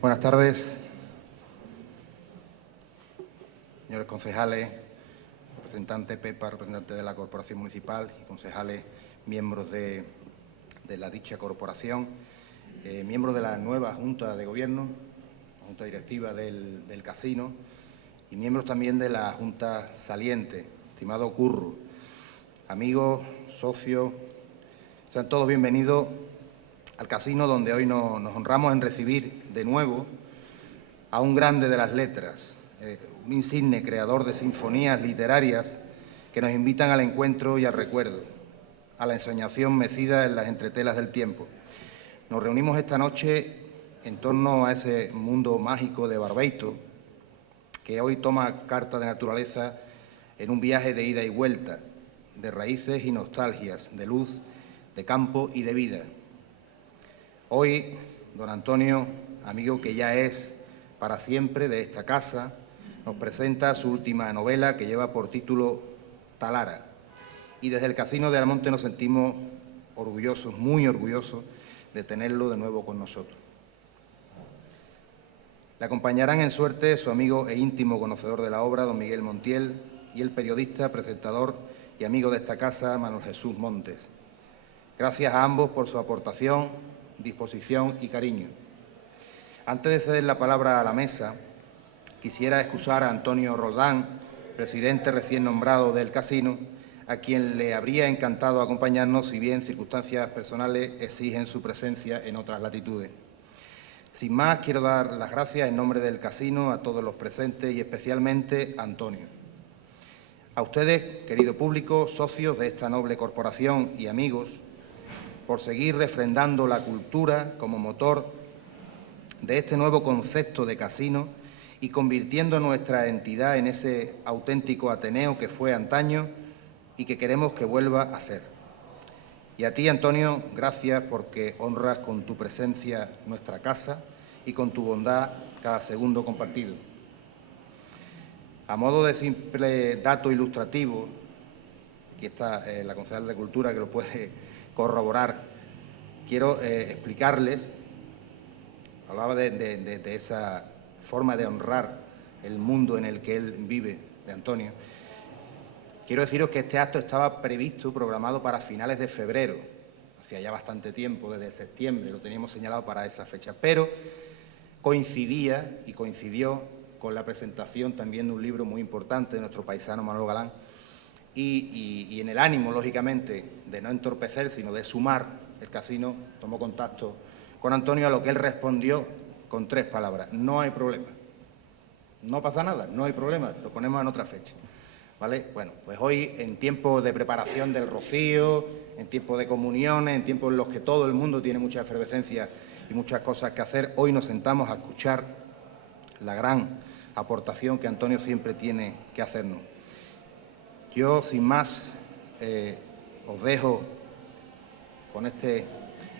Buenas tardes, señores concejales, representante Pepa, representante de la Corporación Municipal y concejales, miembros de la dicha corporación, miembros de la nueva Junta de Gobierno, Junta Directiva del Casino y miembros también de la Junta Saliente, estimado Curro, amigos, socios, sean todos bienvenidos al Casino, donde hoy nos honramos en recibir de nuevo a un grande de las letras, un insigne creador de sinfonías literarias que nos invitan al encuentro y al recuerdo, a la ensoñación mecida en las entretelas del tiempo. Nos reunimos esta noche en torno a ese mundo mágico de Barbeito, que hoy toma carta de naturaleza en un viaje de ida y vuelta, de raíces y nostalgias, de luz, de campo y de vida. Hoy, don Antonio, amigo que ya es para siempre de esta casa, nos presenta su última novela que lleva por título Talara. Y desde el Casino de Almonte nos sentimos orgullosos, muy orgullosos, de tenerlo de nuevo con nosotros. Le acompañarán en suerte su amigo e íntimo conocedor de la obra, don Miguel Montiel, y el periodista, presentador y amigo de esta casa, Manuel Jesús Montes. Gracias a ambos por su aportación, disposición y cariño. Antes de ceder la palabra a la mesa, quisiera excusar a Antonio Roldán, presidente recién nombrado del Casino, a quien le habría encantado acompañarnos si bien circunstancias personales exigen su presencia en otras latitudes. Sin más, quiero dar las gracias en nombre del Casino a todos los presentes y especialmente a Antonio. A ustedes, querido público, socios de esta noble corporación y amigos, por seguir refrendando la cultura como motor de este nuevo concepto de casino y convirtiendo nuestra entidad en ese auténtico Ateneo que fue antaño y que queremos que vuelva a ser. Y a ti, Antonio, gracias porque honras con tu presencia nuestra casa y con tu bondad cada segundo compartido. A modo de simple dato ilustrativo, aquí está la concejal de Cultura que lo puede corroborar, quiero explicarles, hablaba de esa forma de honrar el mundo en el que él vive, de Antonio. Quiero deciros que este acto estaba previsto, programado para finales de febrero, hacía ya bastante tiempo, desde septiembre, lo teníamos señalado para esa fecha, pero coincidía y coincidió con la presentación también de un libro muy importante de nuestro paisano Manolo Galán, y en el ánimo, lógicamente, de no entorpecer, sino de sumar, el Casino tomó contacto con Antonio, a lo que él respondió con 3 palabras: no hay problema. No pasa nada, no hay problema, lo ponemos en otra fecha, ¿vale? Bueno, pues hoy, en tiempo de preparación del rocío, en tiempo de comuniones, en tiempos en los que todo el mundo tiene mucha efervescencia y muchas cosas que hacer, hoy nos sentamos a escuchar la gran aportación que Antonio siempre tiene que hacernos. Yo, sin más, os dejo con este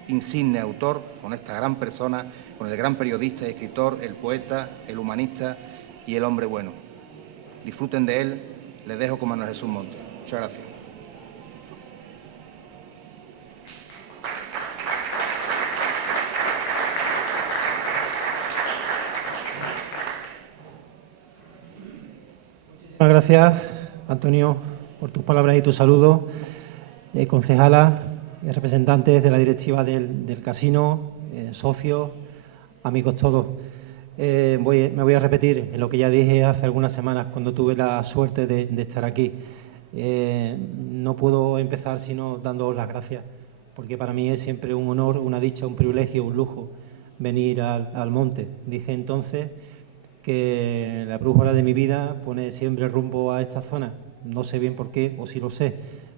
insigne autor, con esta gran persona, con el gran periodista y escritor, el poeta, el humanista y el hombre bueno. Disfruten de él. Les dejo con Manuel Jesús Montes. Muchas gracias. Muchas gracias, Antonio, por tus palabras y tus saludos. Concejalas, representantes de la directiva del Casino, socios, amigos todos. Me voy a repetir en lo que ya dije hace algunas semanas cuando tuve la suerte de estar aquí. No puedo empezar sino dándoos las gracias, porque para mí es siempre un honor, una dicha, un privilegio, un lujo venir al monte. Dije entonces que la brújula de mi vida pone siempre rumbo a esta zona. No sé bien por qué, o si lo sé,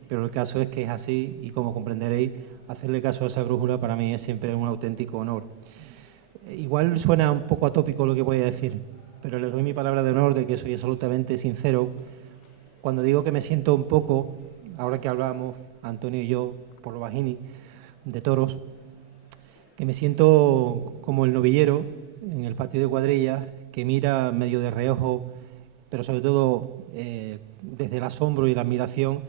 pero el caso es que es así y, como comprenderéis, hacerle caso a esa brújula para mí es siempre un auténtico honor. Igual suena un poco atópico lo que voy a decir, pero les doy mi palabra de honor de que soy absolutamente sincero cuando digo que me siento un poco, ahora que hablábamos Antonio y yo por lo bajini, de toros, que me siento como el novillero en el patio de cuadrillas que mira medio de reojo, pero sobre todo desde el asombro y la admiración,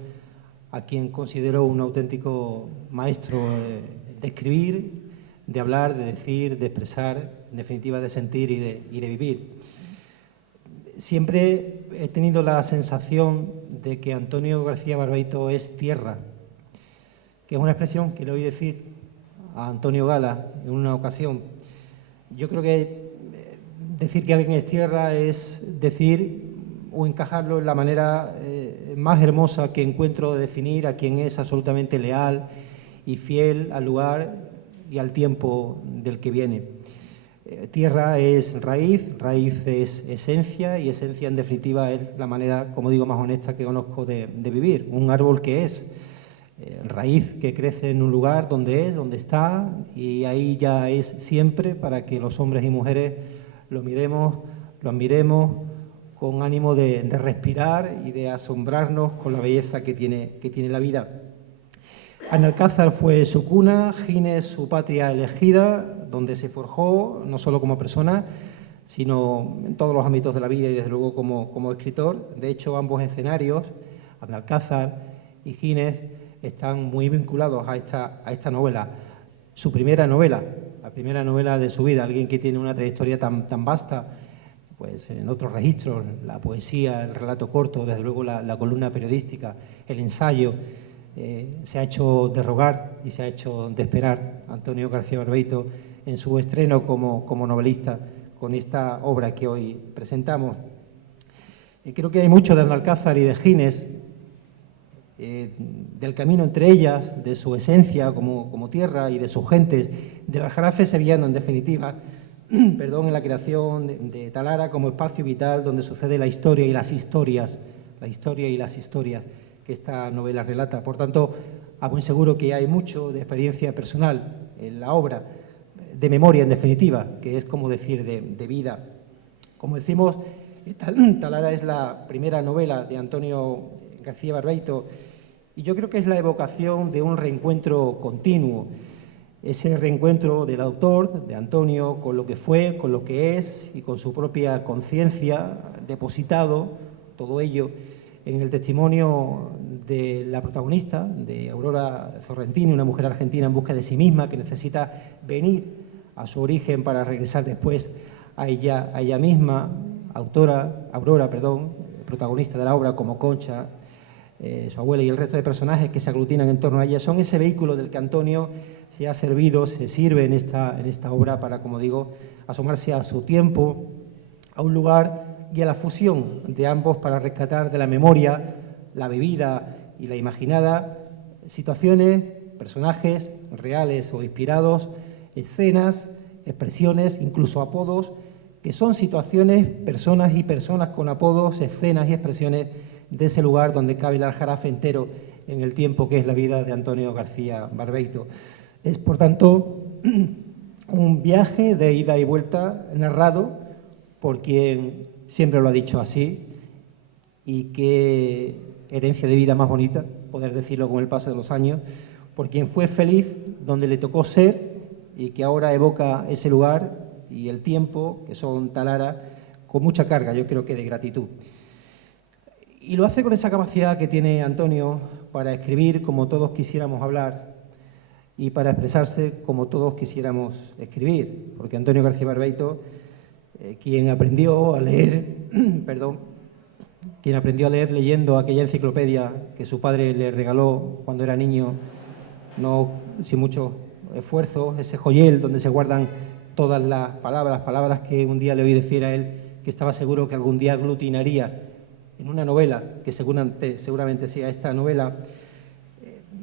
a quien considero un auténtico maestro de escribir, de hablar, de decir, de expresar, en definitiva de sentir y de vivir. Siempre he tenido la sensación de que Antonio García Barbeito es tierra, que es una expresión que le oí decir a Antonio Gala en una ocasión. Yo creo que decir que alguien es tierra es decir o encajarlo en la manera más hermosa que encuentro de definir a quien es absolutamente leal y fiel al lugar y al tiempo del que viene. Tierra es raíz, raíz es esencia y esencia en definitiva es la manera, como digo, más honesta que conozco de vivir. Un árbol que es raíz que crece en un lugar donde es, donde está y ahí ya es siempre para que los hombres y mujeres lo miremos, lo admiremos con ánimo de respirar y de asombrarnos con la belleza que tiene la vida. Analcázar fue su cuna, Gines su patria elegida, donde se forjó no solo como persona, sino en todos los ámbitos de la vida y desde luego como escritor. De hecho, ambos escenarios, Analcázar y Gines, están muy vinculados a esta novela. Su primera novela, la primera novela de su vida, alguien que tiene una trayectoria tan vasta, pues en otros registros, la poesía, el relato corto, desde luego la columna periodística, el ensayo, se ha hecho de rogar y se ha hecho de esperar Antonio García Barbeito en su estreno como novelista con esta obra que hoy presentamos. Creo que hay mucho de Analcázar y de Gines, del camino entre ellas, de su esencia como tierra y de sus gentes, del aljarafe sevillano en definitiva, en la creación de Talara como espacio vital donde sucede la historia y las historias, que esta novela relata. Por tanto, a buen seguro que hay mucho de experiencia personal en la obra, de memoria en definitiva, que es como decir de vida. Como decimos, Talara es la primera novela de Antonio García Barbeito y yo creo que es la evocación de un reencuentro continuo, ese reencuentro del autor, de Antonio, con lo que fue, con lo que es y con su propia conciencia, depositado todo ello en el testimonio de la protagonista, de Aurora Sorrentini, una mujer argentina en busca de sí misma que necesita venir a su origen para regresar después a ella misma, Aurora, protagonista de la obra como Concha, su abuela y el resto de personajes que se aglutinan en torno a ella, son ese vehículo del que Antonio se sirve en esta obra para, como digo, asomarse a su tiempo, a un lugar y a la fusión de ambos para rescatar de la memoria, la vivida y la imaginada, situaciones, personajes reales o inspirados, escenas, expresiones, incluso apodos, que son situaciones, personas y personas con apodos, escenas y expresiones de ese lugar donde cabe el aljarafe entero en el tiempo que es la vida de Antonio García Barbeito. Es, por tanto, un viaje de ida y vuelta narrado por quien siempre lo ha dicho así y qué herencia de vida más bonita, poder decirlo con el paso de los años, por quien fue feliz donde le tocó ser y que ahora evoca ese lugar y el tiempo, que son Talara, con mucha carga, yo creo que de gratitud. Y lo hace con esa capacidad que tiene Antonio para escribir como todos quisiéramos hablar y para expresarse como todos quisiéramos escribir, porque Antonio García Barbeito, quien aprendió a leer leyendo aquella enciclopedia que su padre le regaló cuando era niño, no sin mucho esfuerzo, ese joyel donde se guardan todas las palabras que un día le oí decir a él que estaba seguro que algún día aglutinaría en una novela, que seguramente sea esta novela.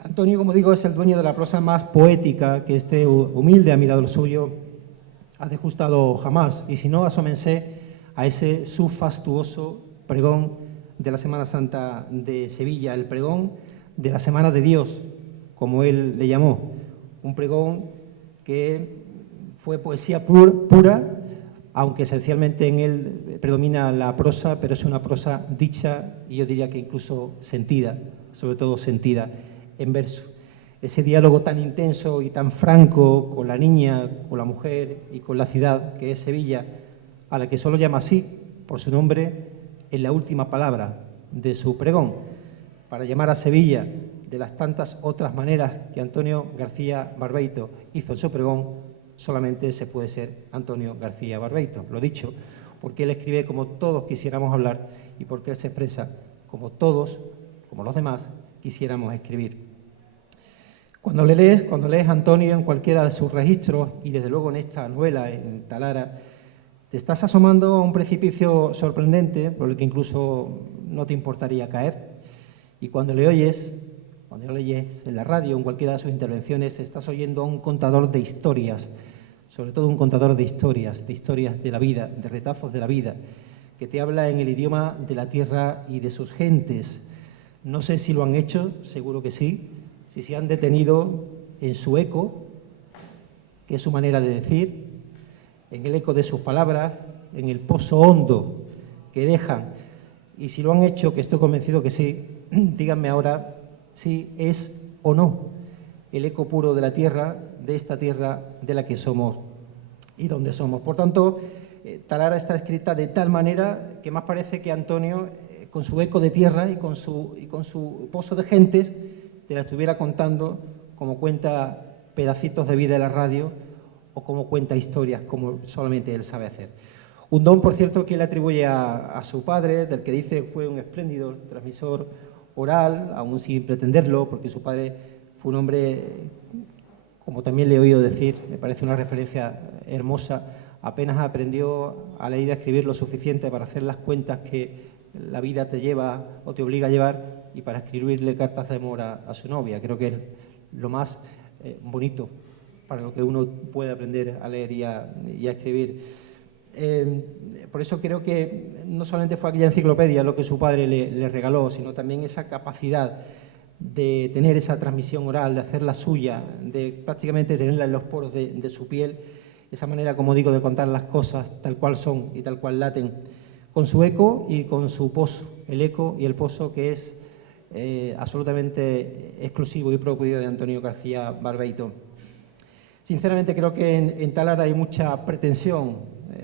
Antonio, como digo, es el dueño de la prosa más poética que este humilde admirador suyo ha degustado jamás. Y si no, asómense a ese su fastuoso pregón de la Semana Santa de Sevilla, el pregón de la Semana de Dios, como él le llamó. Un pregón que fue poesía pura, aunque esencialmente en él predomina la prosa, pero es una prosa dicha y yo diría que incluso sentida, sobre todo sentida en verso. Ese diálogo tan intenso y tan franco con la niña, con la mujer y con la ciudad que es Sevilla, a la que solo llama así por su nombre en la última palabra de su pregón, para llamar a Sevilla de las tantas otras maneras que Antonio García Barbeito hizo en su pregón, solamente se puede ser Antonio García Barbeito. Lo dicho, porque él escribe como todos quisiéramos hablar y porque él se expresa como todos, como los demás, quisiéramos escribir. Cuando lees a Antonio en cualquiera de sus registros, y desde luego en esta novela, en Talara, te estás asomando a un precipicio sorprendente por el que incluso no te importaría caer. Y cuando lo oyes en la radio, en cualquiera de sus intervenciones, estás oyendo a un contador de historias, sobre todo un contador de historias de la vida, de retazos de la vida, que te habla en el idioma de la tierra y de sus gentes. No sé si lo han hecho, seguro que sí, si se han detenido en su eco, que es su manera de decir, en el eco de sus palabras, en el pozo hondo que dejan. Y si lo han hecho, que estoy convencido que sí, díganme ahora si es o no el eco puro de la tierra, de esta tierra de la que somos y donde somos. Por tanto, Talara está escrita de tal manera que más parece que Antonio, con su eco de tierra y con su pozo de gentes, te la estuviera contando como cuenta pedacitos de vida de la radio o como cuenta historias, como solamente él sabe hacer. Un don, por cierto, que él atribuye a su padre, del que dice fue un espléndido transmisor oral, aún sin pretenderlo, porque su padre fue un hombre, como también le he oído decir, me parece una referencia hermosa, apenas aprendió a leer y a escribir lo suficiente para hacer las cuentas que la vida te lleva o te obliga a llevar y para escribirle cartas de amor a su novia. Creo que es lo más bonito para lo que uno puede aprender a leer y a escribir. Por eso creo que no solamente fue aquella enciclopedia lo que su padre le regaló, sino también esa capacidad de tener esa transmisión oral, de hacerla suya, de prácticamente tenerla en los poros de su piel, esa manera, como digo, de contar las cosas tal cual son y tal cual laten, con su eco y con su pozo, el eco y el pozo que es absolutamente exclusivo y propio de Antonio García Barbeito. Sinceramente creo que en Talara hay mucha pretensión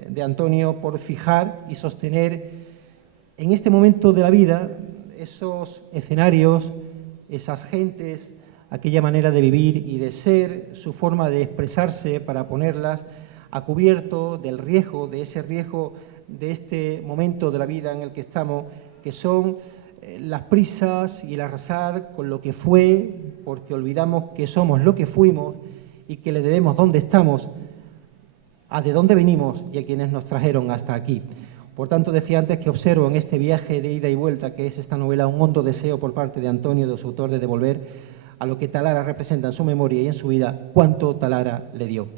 de Antonio por fijar y sostener en este momento de la vida esos escenarios, esas gentes, aquella manera de vivir y de ser, su forma de expresarse para ponerlas a cubierto del riesgo, de ese riesgo de este momento de la vida en el que estamos, que son las prisas y el arrasar con lo que fue, porque olvidamos que somos lo que fuimos y que le debemos dónde estamos, a de dónde venimos y a quienes nos trajeron hasta aquí. Por tanto, decía antes que observo en este viaje de ida y vuelta que es esta novela un hondo deseo por parte de Antonio, de su autor, de devolver a lo que Talara representa en su memoria y en su vida, cuánto Talara le dio.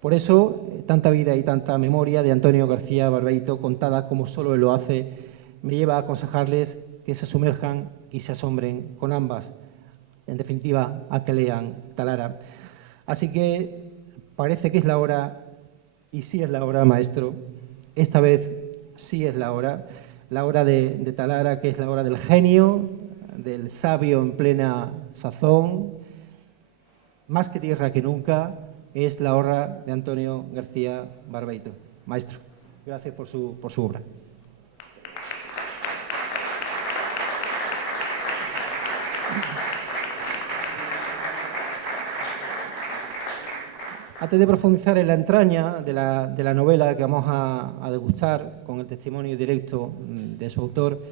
Por eso, tanta vida y tanta memoria de Antonio García Barbeito, contada como solo él lo hace, me lleva a aconsejarles que se sumerjan y se asombren con ambas. En definitiva, a que lean Talara. Así que parece que es la hora, y sí es la hora, maestro, esta vez sí es la hora de Talara, que es la hora del genio, del sabio en plena sazón, más que tierra que nunca, es la hora de Antonio García Barbeito. Maestro, gracias por su obra. Antes de profundizar en la entraña de la novela que vamos a degustar con el testimonio directo de su autor,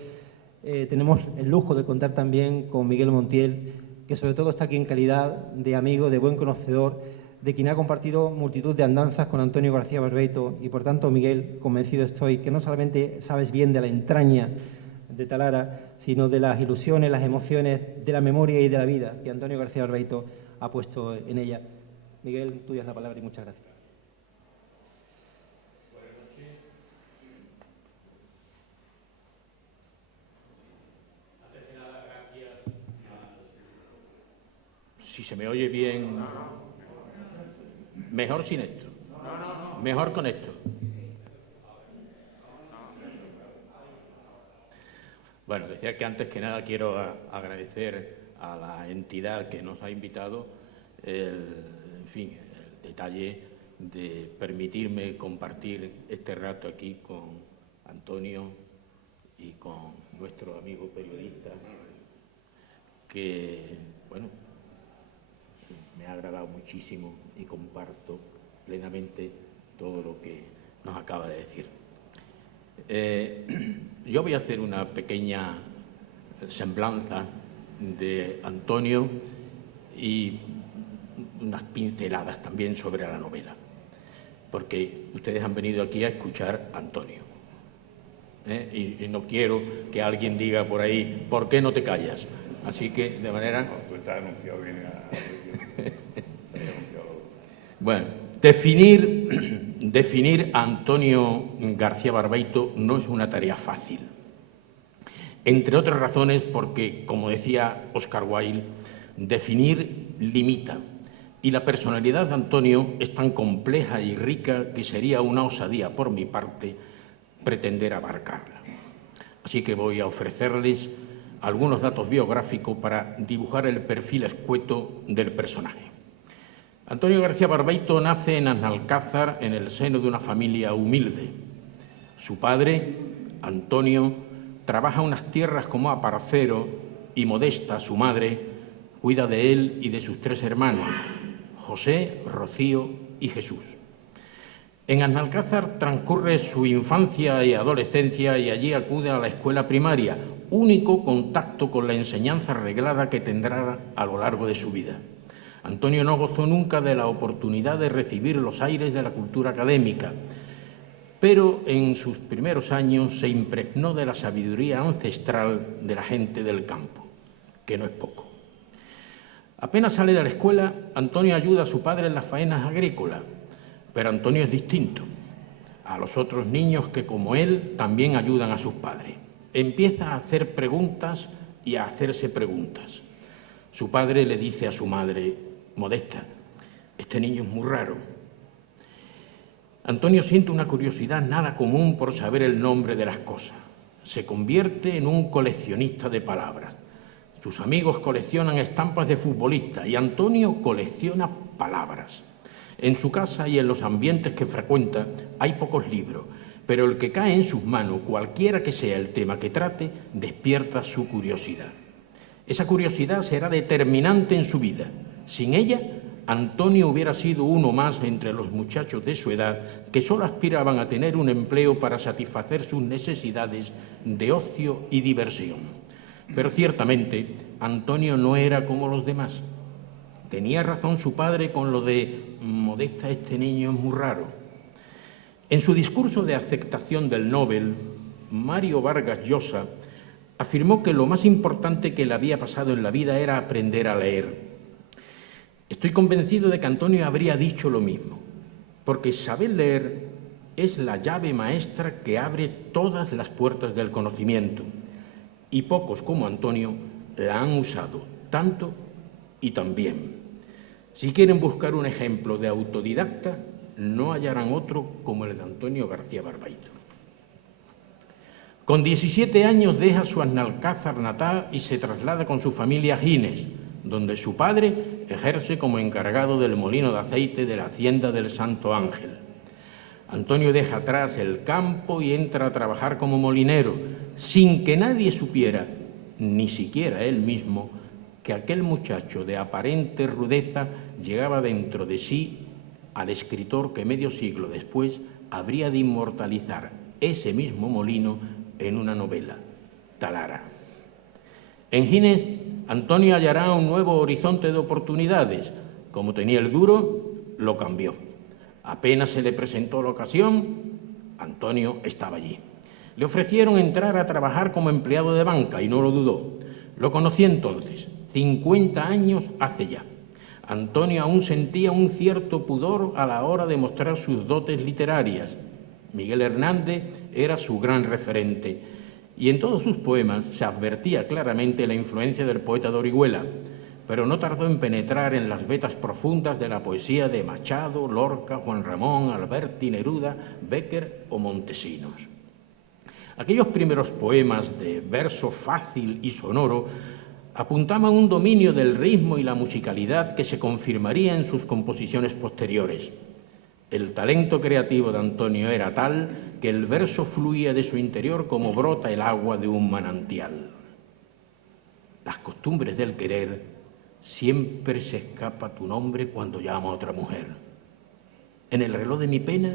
tenemos el lujo de contar también con Miguel Montiel, que sobre todo está aquí en calidad de amigo, de buen conocedor, de quien ha compartido multitud de andanzas con Antonio García Barbeito y, por tanto, Miguel, convencido estoy que no solamente sabes bien de la entraña de Talara, sino de las ilusiones, las emociones, de la memoria y de la vida que Antonio García Barbeito ha puesto en ella. Miguel, tuya es la palabra y muchas gracias. Buenas noches. Antes de nada, gracias. Si se me oye bien, mejor sin esto. Mejor con esto. Bueno, decía que antes que nada quiero agradecer a la entidad que nos ha invitado el detalle de permitirme compartir este rato aquí con Antonio y con nuestro amigo periodista, que, bueno, me ha agradado muchísimo y comparto plenamente todo lo que nos acaba de decir. Yo voy a hacer una pequeña semblanza de Antonio y unas pinceladas también sobre la novela, porque ustedes han venido aquí a escuchar a Antonio. Y no quiero que alguien diga por ahí, ¿por qué no te callas? Así que, de manera... No, tú estás anunciado bien Bueno, definir a Antonio García Barbeito no es una tarea fácil. Entre otras razones porque, como decía Oscar Wilde, definir limita. Y la personalidad de Antonio es tan compleja y rica que sería una osadía por mi parte pretender abarcarla. Así que voy a ofrecerles algunos datos biográficos para dibujar el perfil escueto del personaje. Antonio García Barbeito nace en Aznalcázar en el seno de una familia humilde. Su padre, Antonio, trabaja unas tierras como aparcero y Modesta, su madre, cuida de él y de sus 3 hermanos, José, Rocío y Jesús. En Aznalcázar transcurre su infancia y adolescencia y allí acude a la escuela primaria, único contacto con la enseñanza reglada que tendrá a lo largo de su vida. Antonio no gozó nunca de la oportunidad de recibir los aires de la cultura académica, pero en sus primeros años se impregnó de la sabiduría ancestral de la gente del campo, que no es poco. Apenas sale de la escuela, Antonio ayuda a su padre en las faenas agrícolas, pero Antonio es distinto a los otros niños que, como él, también ayudan a sus padres. Empieza a hacer preguntas y a hacerse preguntas. Su padre le dice a su madre, Modesta, este niño es muy raro. Antonio siente una curiosidad nada común por saber el nombre de las cosas. Se convierte en un coleccionista de palabras. Sus amigos coleccionan estampas de futbolistas y Antonio colecciona palabras. En su casa y en los ambientes que frecuenta hay pocos libros, pero el que cae en sus manos, cualquiera que sea el tema que trate, despierta su curiosidad. Esa curiosidad será determinante en su vida. Sin ella, Antonio hubiera sido uno más entre los muchachos de su edad que solo aspiraban a tener un empleo para satisfacer sus necesidades de ocio y diversión. Pero ciertamente, Antonio no era como los demás. Tenía razón su padre con lo de Modesta, este niño es muy raro. En su discurso de aceptación del Nobel, Mario Vargas Llosa afirmó que lo más importante que le había pasado en la vida era aprender a leer. Estoy convencido de que Antonio habría dicho lo mismo, porque saber leer es la llave maestra que abre todas las puertas del conocimiento, y pocos como Antonio la han usado tanto y tan bien. Si quieren buscar un ejemplo de autodidacta, no hallarán otro como el de Antonio García Barbeito. Con 17 años deja su Aznalcázar natal y se traslada con su familia a Gines, donde su padre ejerce como encargado del molino de aceite de la hacienda del Santo Ángel. Antonio deja atrás el campo y entra a trabajar como molinero, sin que nadie supiera, ni siquiera él mismo, que aquel muchacho de aparente rudeza llegaba dentro de sí al escritor que medio siglo después habría de inmortalizar ese mismo molino en una novela, Talara. En Gines, Antonio hallará un nuevo horizonte de oportunidades. Como tenía el duro, lo cambió. Apenas se le presentó la ocasión, Antonio estaba allí. Le ofrecieron entrar a trabajar como empleado de banca y no lo dudó. Lo conocí entonces, 50 años hace ya. Antonio aún sentía un cierto pudor a la hora de mostrar sus dotes literarias. Miguel Hernández era su gran referente y en todos sus poemas se advertía claramente la influencia del poeta de Orihuela, pero no tardó en penetrar en las vetas profundas de la poesía de Machado, Lorca, Juan Ramón, Alberti, Neruda, Bécquer o Montesinos. Aquellos primeros poemas de verso fácil y sonoro apuntaban un dominio del ritmo y la musicalidad que se confirmaría en sus composiciones posteriores. El talento creativo de Antonio era tal que el verso fluía de su interior como brota el agua de un manantial. Las costumbres del querer, siempre se escapa tu nombre cuando llama a otra mujer. En el reloj de mi pena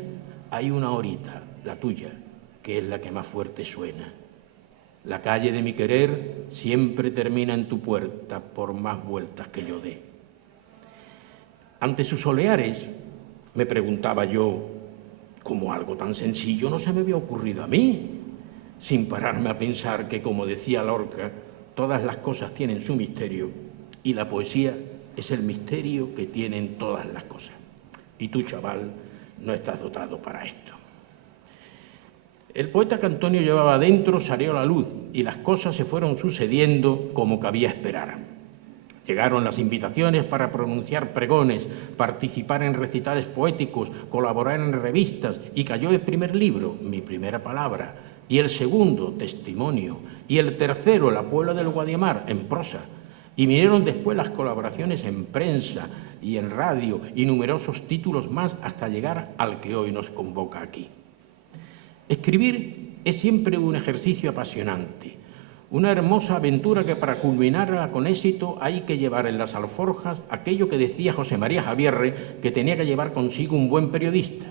hay una horita, la tuya, que es la que más fuerte suena. La calle de mi querer siempre termina en tu puerta por más vueltas que yo dé. Ante sus oleares me preguntaba yo cómo algo tan sencillo no se me había ocurrido a mí, sin pararme a pensar que, como decía Lorca, todas las cosas tienen su misterio y la poesía es el misterio que tienen todas las cosas. Y tú, chaval, no estás dotado para esto. El poeta que Antonio llevaba dentro salió a la luz y las cosas se fueron sucediendo como cabía esperar. Llegaron las invitaciones para pronunciar pregones, participar en recitales poéticos, colaborar en revistas, y cayó el primer libro, Mi primera palabra, y el segundo, Testimonio, y el tercero, La Puebla del Guadiamar, en prosa. Y vinieron después las colaboraciones en prensa y en radio y numerosos títulos más hasta llegar al que hoy nos convoca aquí. Escribir es siempre un ejercicio apasionante, una hermosa aventura que para culminarla con éxito hay que llevar en las alforjas aquello que decía José María Javierre que tenía que llevar consigo un buen periodista,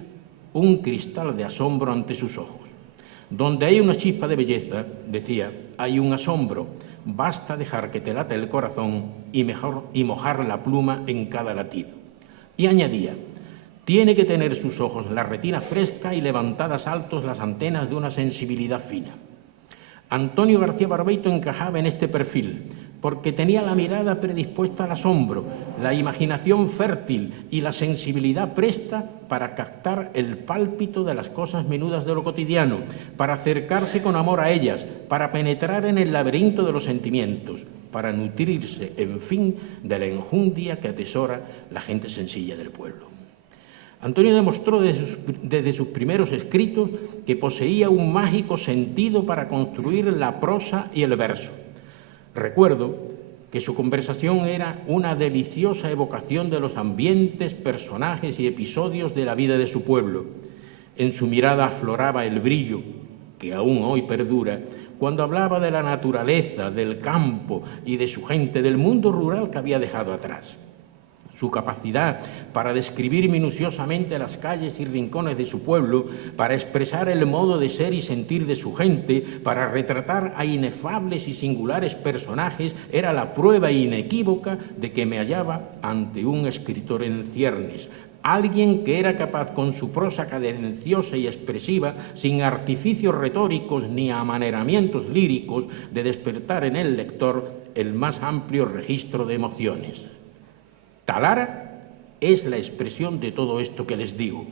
un cristal de asombro ante sus ojos. Donde hay una chispa de belleza, decía, hay un asombro. Basta dejar que te late el corazón y mojar la pluma en cada latido. Y añadía, tiene que tener sus ojos la retina fresca y levantadas altos las antenas de una sensibilidad fina. Antonio García Barbeito encajaba en este perfil, porque tenía la mirada predispuesta al asombro, la imaginación fértil y la sensibilidad presta para captar el pálpito de las cosas menudas de lo cotidiano, para acercarse con amor a ellas, para penetrar en el laberinto de los sentimientos, para nutrirse, en fin, de la enjundia que atesora la gente sencilla del pueblo. Antonio demostró desde sus primeros escritos que poseía un mágico sentido para construir la prosa y el verso. Recuerdo que su conversación era una deliciosa evocación de los ambientes, personajes y episodios de la vida de su pueblo. En su mirada afloraba el brillo, que aún hoy perdura, cuando hablaba de la naturaleza, del campo y de su gente, del mundo rural que había dejado atrás. Su capacidad para describir minuciosamente las calles y rincones de su pueblo, para expresar el modo de ser y sentir de su gente, para retratar a inefables y singulares personajes, era la prueba inequívoca de que me hallaba ante un escritor en ciernes, alguien que era capaz con su prosa cadenciosa y expresiva, sin artificios retóricos ni amaneramientos líricos, de despertar en el lector el más amplio registro de emociones. Talara es la expresión de todo esto que les digo.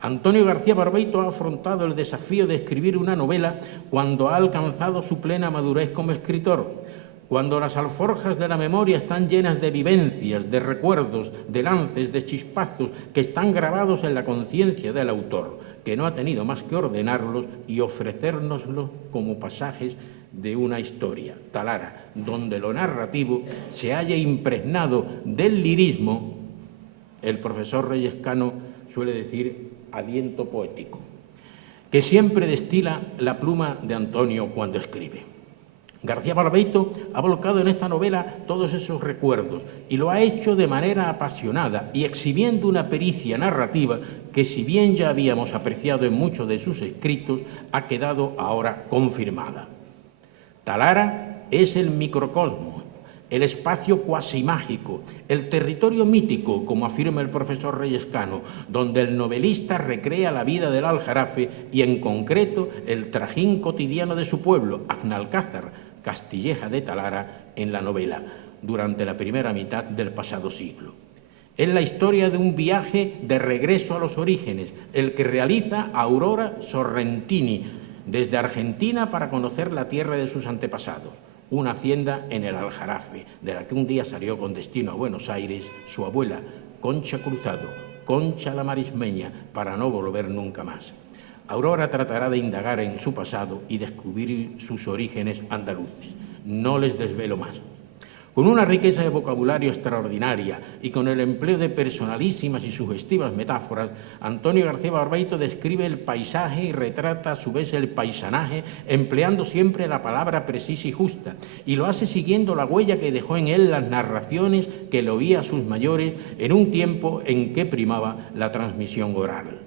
Antonio García Barbeito ha afrontado el desafío de escribir una novela cuando ha alcanzado su plena madurez como escritor, cuando las alforjas de la memoria están llenas de vivencias, de recuerdos, de lances, de chispazos que están grabados en la conciencia del autor, que no ha tenido más que ordenarlos y ofrecérnoslos como pasajes de una historia, Talara, donde lo narrativo se haya impregnado del lirismo. El profesor Reyes Cano suele decir aliento poético, que siempre destila la pluma de Antonio cuando escribe. García Barbeito ha volcado en esta novela todos esos recuerdos y lo ha hecho de manera apasionada y exhibiendo una pericia narrativa que, si bien ya habíamos apreciado en muchos de sus escritos, ha quedado ahora confirmada. Talara es el microcosmos, el espacio cuasimágico, el territorio mítico, como afirma el profesor Reyes Cano, donde el novelista recrea la vida del Aljarafe y, en concreto, el trajín cotidiano de su pueblo, Aznalcázar, Castilleja de Talara, en la novela, durante la primera mitad del pasado siglo. Es la historia de un viaje de regreso a los orígenes, el que realiza Aurora Sorrentini, desde Argentina para conocer la tierra de sus antepasados, una hacienda en el Aljarafe, de la que un día salió con destino a Buenos Aires su abuela, Concha Cruzado, Concha la Marismeña, para no volver nunca más. Aurora tratará de indagar en su pasado y descubrir sus orígenes andaluces. No les desvelo más. Con una riqueza de vocabulario extraordinaria y con el empleo de personalísimas y sugestivas metáforas, Antonio García Barbeito describe el paisaje y retrata a su vez el paisanaje, empleando siempre la palabra precisa y justa, y lo hace siguiendo la huella que dejó en él las narraciones que le oía a sus mayores en un tiempo en que primaba la transmisión oral.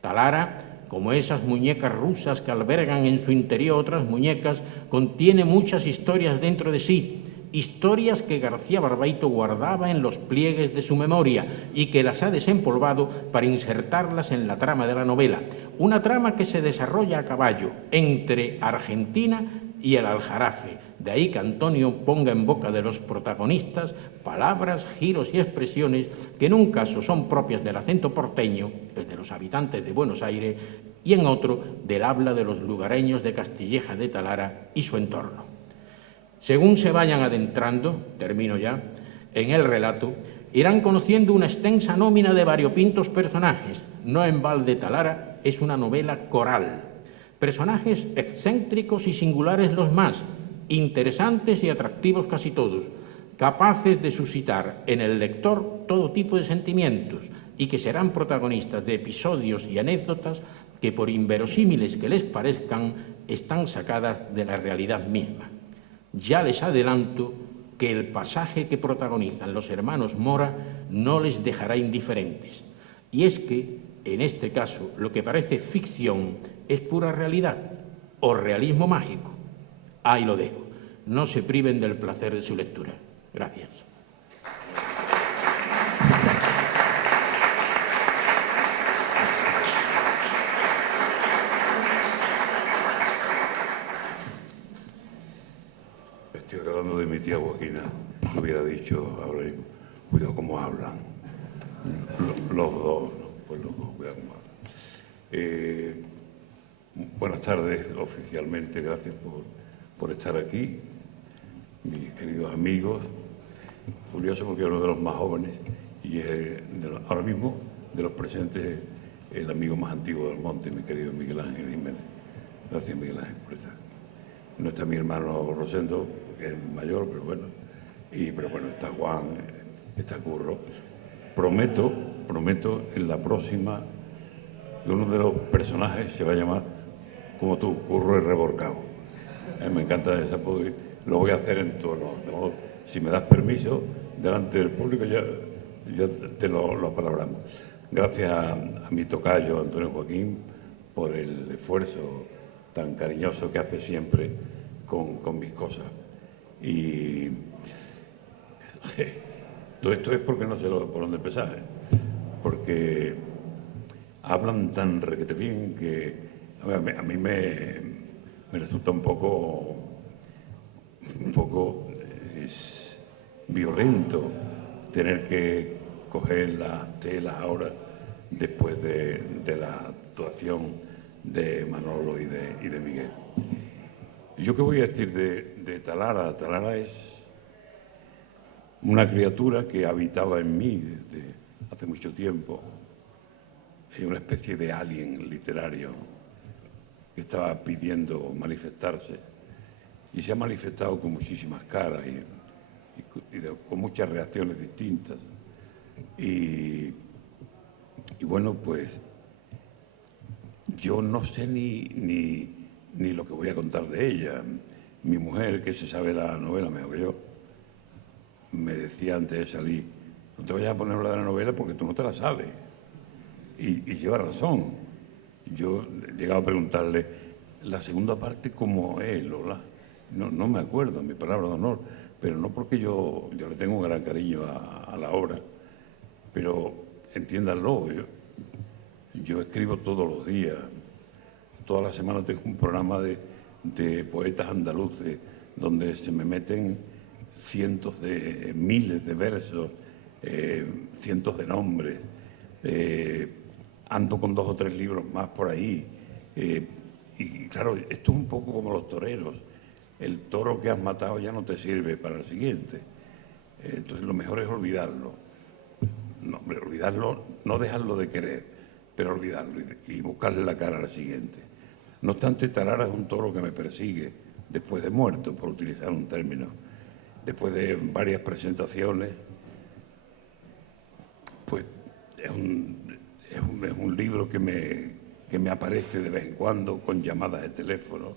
Talara, como esas muñecas rusas que albergan en su interior otras muñecas, contiene muchas historias dentro de sí, historias que García Barbeito guardaba en los pliegues de su memoria y que las ha desempolvado para insertarlas en la trama de la novela, una trama que se desarrolla a caballo entre Argentina y el Aljarafe. De ahí que Antonio ponga en boca de los protagonistas palabras, giros y expresiones que en un caso son propias del acento porteño, el de los habitantes de Buenos Aires, y en otro del habla de los lugareños de Castilleja de Talara y su entorno. Según se vayan adentrando, termino ya, en el relato, irán conociendo una extensa nómina de variopintos personajes. No en balde Talara es una novela coral. Personajes excéntricos y singulares los más, interesantes y atractivos casi todos, capaces de suscitar en el lector todo tipo de sentimientos y que serán protagonistas de episodios y anécdotas que, por inverosímiles que les parezcan, están sacadas de la realidad misma. Ya les adelanto que el pasaje que protagonizan los hermanos Mora no les dejará indiferentes. Y es que, en este caso, lo que parece ficción es pura realidad o realismo mágico. Ahí lo dejo. No se priven del placer de su lectura. Gracias. Estoy hablando de mi tía Joaquina, que hubiera dicho, ahora mismo, cuidado cómo hablan. Los dos, cuidado cómo hablan. Buenas tardes, oficialmente, gracias por estar aquí, mis queridos amigos. Curioso porque uno de los más jóvenes y es ahora mismo de los presentes el amigo más antiguo del monte, mi querido Miguel Ángel Jiménez. Gracias, Miguel Ángel, por estar aquí. No está mi hermano Rosendo, que es mayor, pero bueno, está Juan, está Curro. Prometo en la próxima que uno de los personajes se va a llamar como tú, Curro el Reborcado. Me encanta ese apodo, lo voy a hacer en tono. Si me das permiso, delante del público ya te lo apalabramos. Gracias a mi tocayo Antonio Joaquín por el esfuerzo tan cariñoso que hace siempre con mis cosas. Y todo esto es porque no sé por dónde empezar, porque hablan tan requete bien que a mí me resulta un poco violento tener que coger las telas ahora después de la actuación de Manolo y de Miguel. ¿Yo qué voy a decir de Talara? Talara es una criatura que habitaba en mí desde hace mucho tiempo. Es una especie de alien literario que estaba pidiendo manifestarse y se ha manifestado con muchísimas caras y con muchas reacciones distintas. Y bueno, pues yo no sé ni lo que voy a contar de ella. Mi mujer, que se sabe la novela mejor que yo, me decía antes de salir, no te vayas a poner a hablar de la novela porque tú no te la sabes. Y lleva razón. Yo he llegado a preguntarle, la segunda parte, ¿cómo es, Lola? No me acuerdo, mi palabra de honor, pero no porque yo le tengo un gran cariño a la obra, pero entiéndanlo, yo escribo todos los días. Toda la semana tengo un programa de poetas andaluces donde se me meten cientos de miles de versos, cientos de nombres. Ando con 2 o 3 libros más por ahí. Y claro, esto es un poco como los toreros. El toro que has matado ya no te sirve para el siguiente. Entonces lo mejor es olvidarlo. No, hombre, olvidarlo, no dejarlo de querer, pero olvidarlo y buscarle la cara al siguiente. No obstante, Talara es un toro que me persigue después de muerto, por utilizar un término. después de varias presentaciones, pues es un libro que me aparece de vez en cuando con llamadas de teléfono.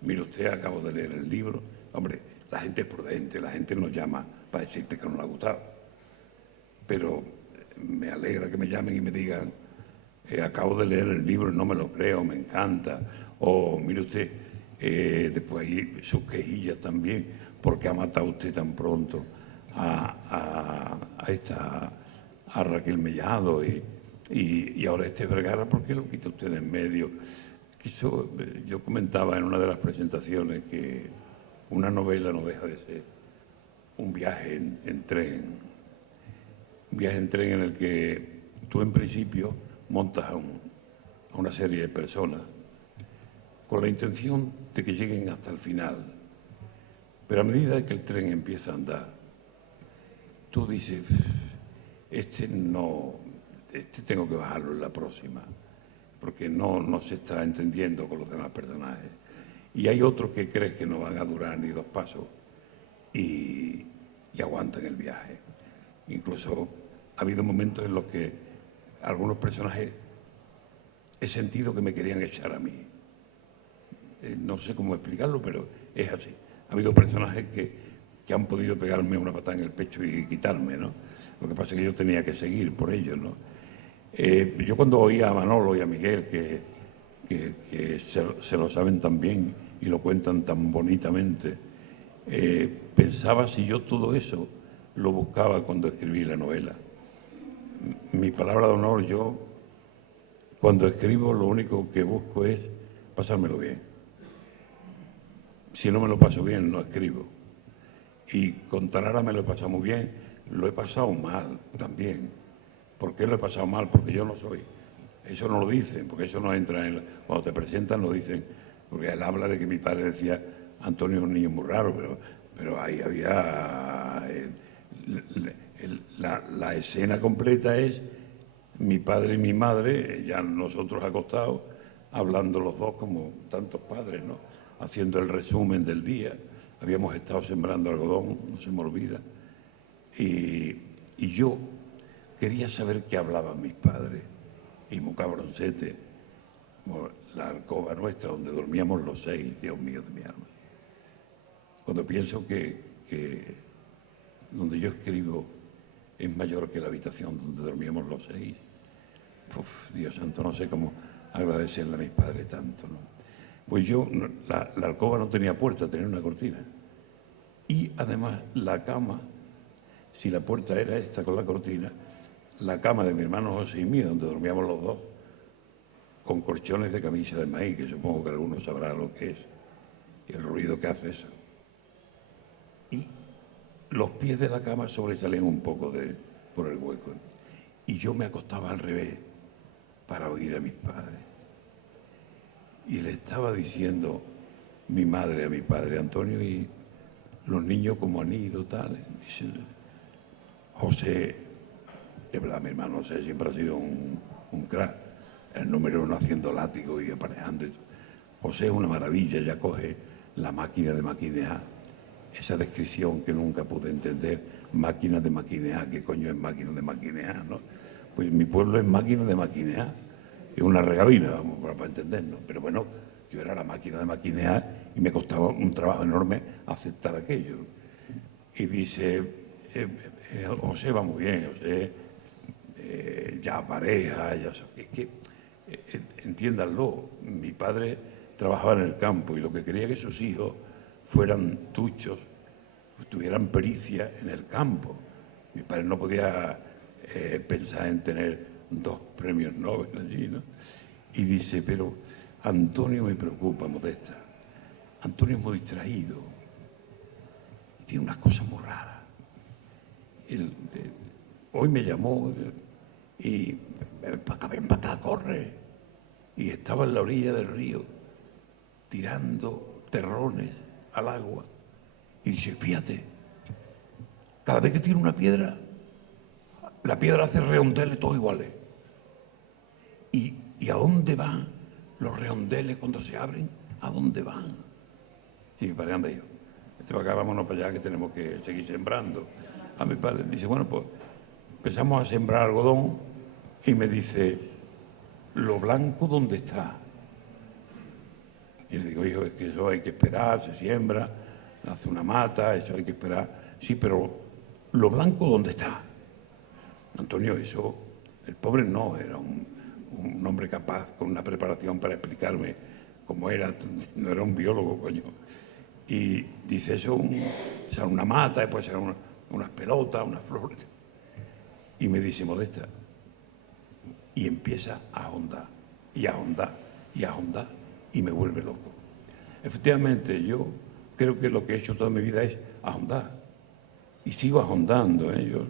Mire usted, acabo de leer el libro. Hombre, la gente es prudente, la gente nos llama para decirte que no le ha gustado. Pero me alegra que me llamen y me digan, acabo de leer el libro y no me lo creo, me encanta. O, mire usted, después hay sus quejillas también, ¿por qué ha matado usted tan pronto a Raquel Mellado? Y ahora Vergara, ¿por qué lo quita usted de en medio? Yo comentaba en una de las presentaciones que una novela no deja de ser un viaje en tren. Un viaje en tren en el que tú en principio montas a una serie de personas con la intención de que lleguen hasta el final. Pero a medida que el tren empieza a andar, tú dices, este tengo que bajarlo en la próxima, porque no se está entendiendo con los demás personajes. Y hay otros que creen que no van a durar ni 2 pasos y aguantan el viaje. Incluso ha habido momentos en los que algunos personajes he sentido que me querían echar a mí. No sé cómo explicarlo, pero es así. Ha habido personajes que han podido pegarme una patada en el pecho y quitarme, ¿no? Lo que pasa es que yo tenía que seguir por ellos, ¿no? Yo cuando oía a Manolo y a Miguel, que se lo saben tan bien y lo cuentan tan bonitamente, pensaba si yo todo eso lo buscaba cuando escribí la novela. Mi palabra de honor, yo cuando escribo lo único que busco es pasármelo bien. Si no me lo paso bien, no escribo. Y con Tarara me lo he pasado muy bien, lo he pasado mal también. ¿Por qué lo he pasado mal? Porque yo no soy. Eso no lo dicen, porque eso no entra en... Cuando te presentan lo dicen, porque él habla de que mi padre decía, Antonio es un niño muy raro, pero ahí había... La escena completa es mi padre y mi madre, ya nosotros acostados, hablando los dos como tantos padres, ¿no? Haciendo el resumen del día. Habíamos estado sembrando algodón, no se me olvida. Y yo quería saber qué hablaban mis padres. Y Mucabroncete, la alcoba nuestra donde dormíamos los 6, Dios mío de mi alma. Cuando pienso que donde yo escribo es mayor que la habitación donde dormíamos los 6, Dios santo, no sé cómo agradecerle a mis padres tanto, ¿no? Pues yo, la alcoba no tenía puerta, tenía una cortina. Y además la cama, si la puerta era esta con la cortina, la cama de mi hermano José y mía, donde dormíamos los dos, con colchones de camisa de maíz, que supongo que algunos sabrá lo que es, y el ruido que hace eso. Y los pies de la cama sobresalían un poco por el hueco. Y yo me acostaba al revés para oír a mis padres. Y le estaba diciendo mi madre a mi padre, Antonio, y los niños como han ido, tal. Dice, José, de verdad, mi hermano José siempre ha sido un crack, el número 1 haciendo látigo y aparejando. José es una maravilla, ya coge la máquina de maquinear, esa descripción que nunca pude entender, máquina de maquinear, ¿qué coño es máquina de maquinear, no? Pues mi pueblo es máquina de maquinear. Es una regabina, vamos, para entendernos. Pero bueno, yo era la máquina de maquinear y me costaba un trabajo enorme aceptar aquello. Y dice, José va muy bien, José ya pareja, ya... Es que, entiéndanlo, mi padre trabajaba en el campo y lo que quería que sus hijos fueran tuchos, tuvieran pericia en el campo. Mi padre no podía pensar en tener 2 premios Nobel allí, ¿no? Y dice, pero Antonio me preocupa, Modesta. Antonio es muy distraído y tiene unas cosas muy raras. Hoy me llamó y ven para acá, corre. Y estaba en la orilla del río tirando terrones al agua. Y dice, fíjate, cada vez que tira una piedra, la piedra hace redondeles todos iguales. ¿Y a dónde van los redondeles cuando se abren? ¿A dónde van? Sí, mi padre me dijo, para acá, vámonos para allá, que tenemos que seguir sembrando. A mi padre dice, bueno, pues empezamos a sembrar algodón y me dice, ¿lo blanco dónde está? Y le digo, hijo, es que eso hay que esperar, se siembra, hace una mata, eso hay que esperar. Sí, pero ¿lo blanco dónde está? Antonio, eso, el pobre no, era un hombre capaz, con una preparación para explicarme cómo era, no era un biólogo, coño. Y dice, eso será una mata, después será unas pelotas, unas flores. Y me dice, Modesta, y empieza a ahondar, y a ahondar, y a ahondar, y me vuelve loco. Efectivamente, yo creo que lo que he hecho toda mi vida es ahondar. Y sigo ahondando, ¿eh? Yo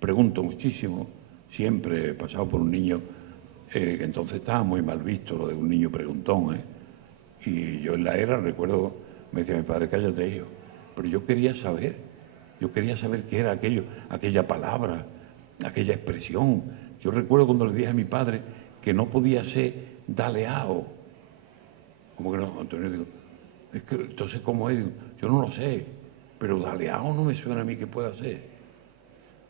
pregunto muchísimo, siempre he pasado por un niño, que entonces estaba muy mal visto lo de un niño preguntón, ¿eh? Y yo en la era, recuerdo, me decía mi padre, cállate, hijo, pero yo quería saber qué era aquello, aquella palabra, aquella expresión. Yo recuerdo cuando le dije a mi padre que no podía ser daleao. ¿Cómo que no, Antonio? Digo, es que entonces, ¿cómo es? Digo, yo no lo sé, pero daleao no me suena a mí que pueda ser.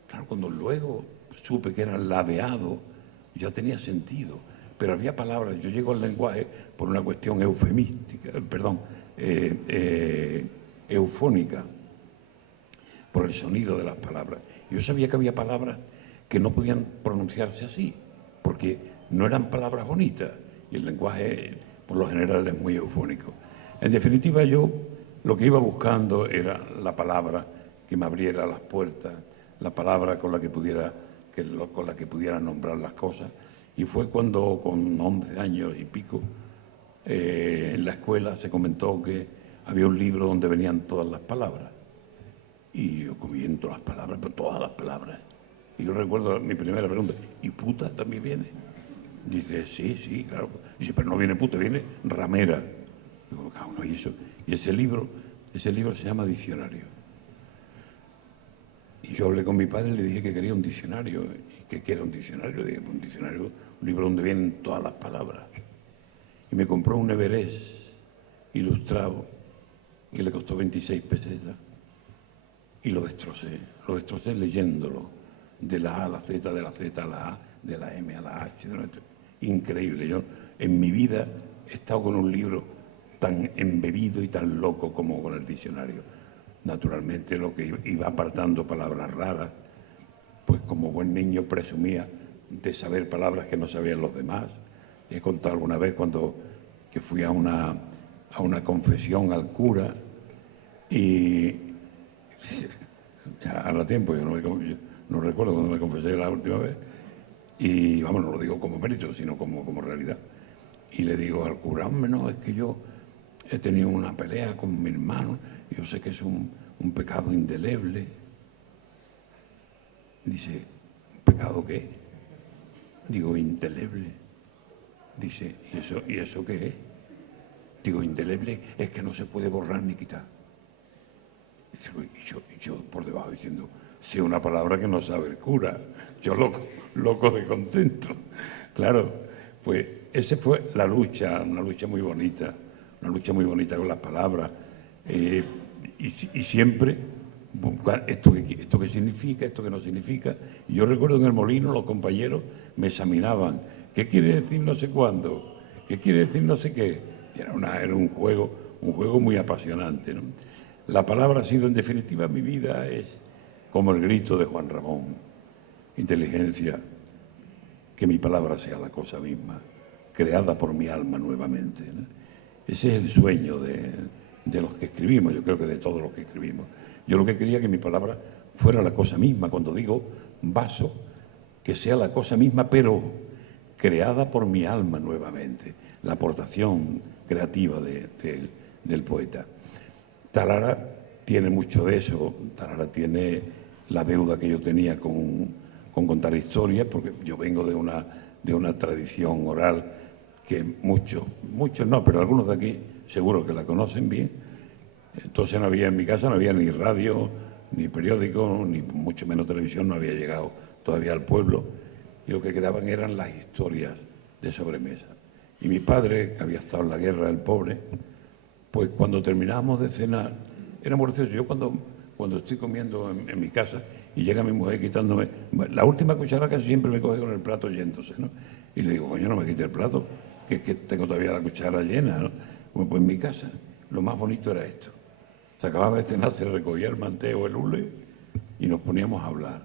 Claro, cuando luego supe que era ladeado, ya tenía sentido, pero había palabras. Yo llego al lenguaje por una cuestión eufemística, eufónica, por el sonido de las palabras. Yo sabía que había palabras que no podían pronunciarse así, porque no eran palabras bonitas, y el lenguaje, por lo general, es muy eufónico. En definitiva, yo lo que iba buscando era la palabra que me abriera las puertas, la palabra con la que pudiera nombrar las cosas. Y fue cuando, con 11 años y pico, en la escuela se comentó que había un libro donde venían todas las palabras. Y yo comiendo las palabras, pero todas las palabras. Y yo recuerdo mi primera pregunta, ¿y puta también viene? Dice, sí, claro. Dice, pero no viene puta, viene ramera. Digo, no, y eso. Y ese libro se llama diccionario. Y yo hablé con mi padre y le dije que quería un diccionario. ¿Y qué era un diccionario? Le dije, un diccionario, un libro donde vienen todas las palabras. Y me compró un Everest ilustrado que le costó 26 pesetas. Y lo destrocé leyéndolo, de la A a la Z, de la Z a la A, de la M a la H. Increíble. Yo en mi vida he estado con un libro tan embebido y tan loco como con el diccionario. Naturalmente, lo que iba apartando palabras raras, pues como buen niño presumía de saber palabras que no sabían los demás. He contado alguna vez que fui a una confesión al cura y ya hará tiempo, yo no recuerdo cuando me confesé la última vez, y vamos, no lo digo como mérito, sino como realidad. Y le digo al cura, hombre, no, es que yo he tenido una pelea con mi hermano, y yo sé que es un pecado indeleble. Dice, ¿un pecado qué? Digo, indeleble. Dice, ¿y eso qué es? Digo, indeleble es que no se puede borrar ni quitar. Y yo por debajo diciendo, sí, una palabra que no sabe el cura. Yo loco de contento. Claro, pues esa fue la lucha, una lucha muy bonita con las palabras. Y siempre, esto qué significa, esto qué no significa. Y yo recuerdo en el molino los compañeros me examinaban. ¿Qué quiere decir no sé cuándo? ¿Qué quiere decir no sé qué? Era un juego muy apasionante, ¿no? La palabra ha sido, en definitiva, mi vida es como el grito de Juan Ramón. Inteligencia, que mi palabra sea la cosa misma, creada por mi alma nuevamente, ¿no? Ese es el sueño de los que escribimos, yo creo que de todos los que escribimos. Yo lo que quería que mi palabra fuera la cosa misma. Cuando digo vaso, que sea la cosa misma, pero creada por mi alma nuevamente. La aportación creativa del poeta. Tarara tiene mucho de eso. Tarara tiene la deuda que yo tenía con contar historias, porque yo vengo de una tradición oral que muchos no, pero algunos de aquí seguro que la conocen bien. Entonces en mi casa no había ni radio, ni periódico, ni mucho menos televisión, no había llegado todavía al pueblo, y lo que quedaban eran las historias de sobremesa. Y mi padre, que había estado en la guerra, el pobre, pues cuando terminábamos de cenar, era muy gracioso. Yo cuando estoy comiendo en mi casa y llega mi mujer quitándome, la última cuchara casi siempre me coge con el plato yéndose, ¿no? Y le digo, coño, no me quite el plato, que es que tengo todavía la cuchara llena, ¿no? Bueno, pues en mi casa lo más bonito era esto. Se acababa de cenar, se recogía el manteo, el hule, y nos poníamos a hablar.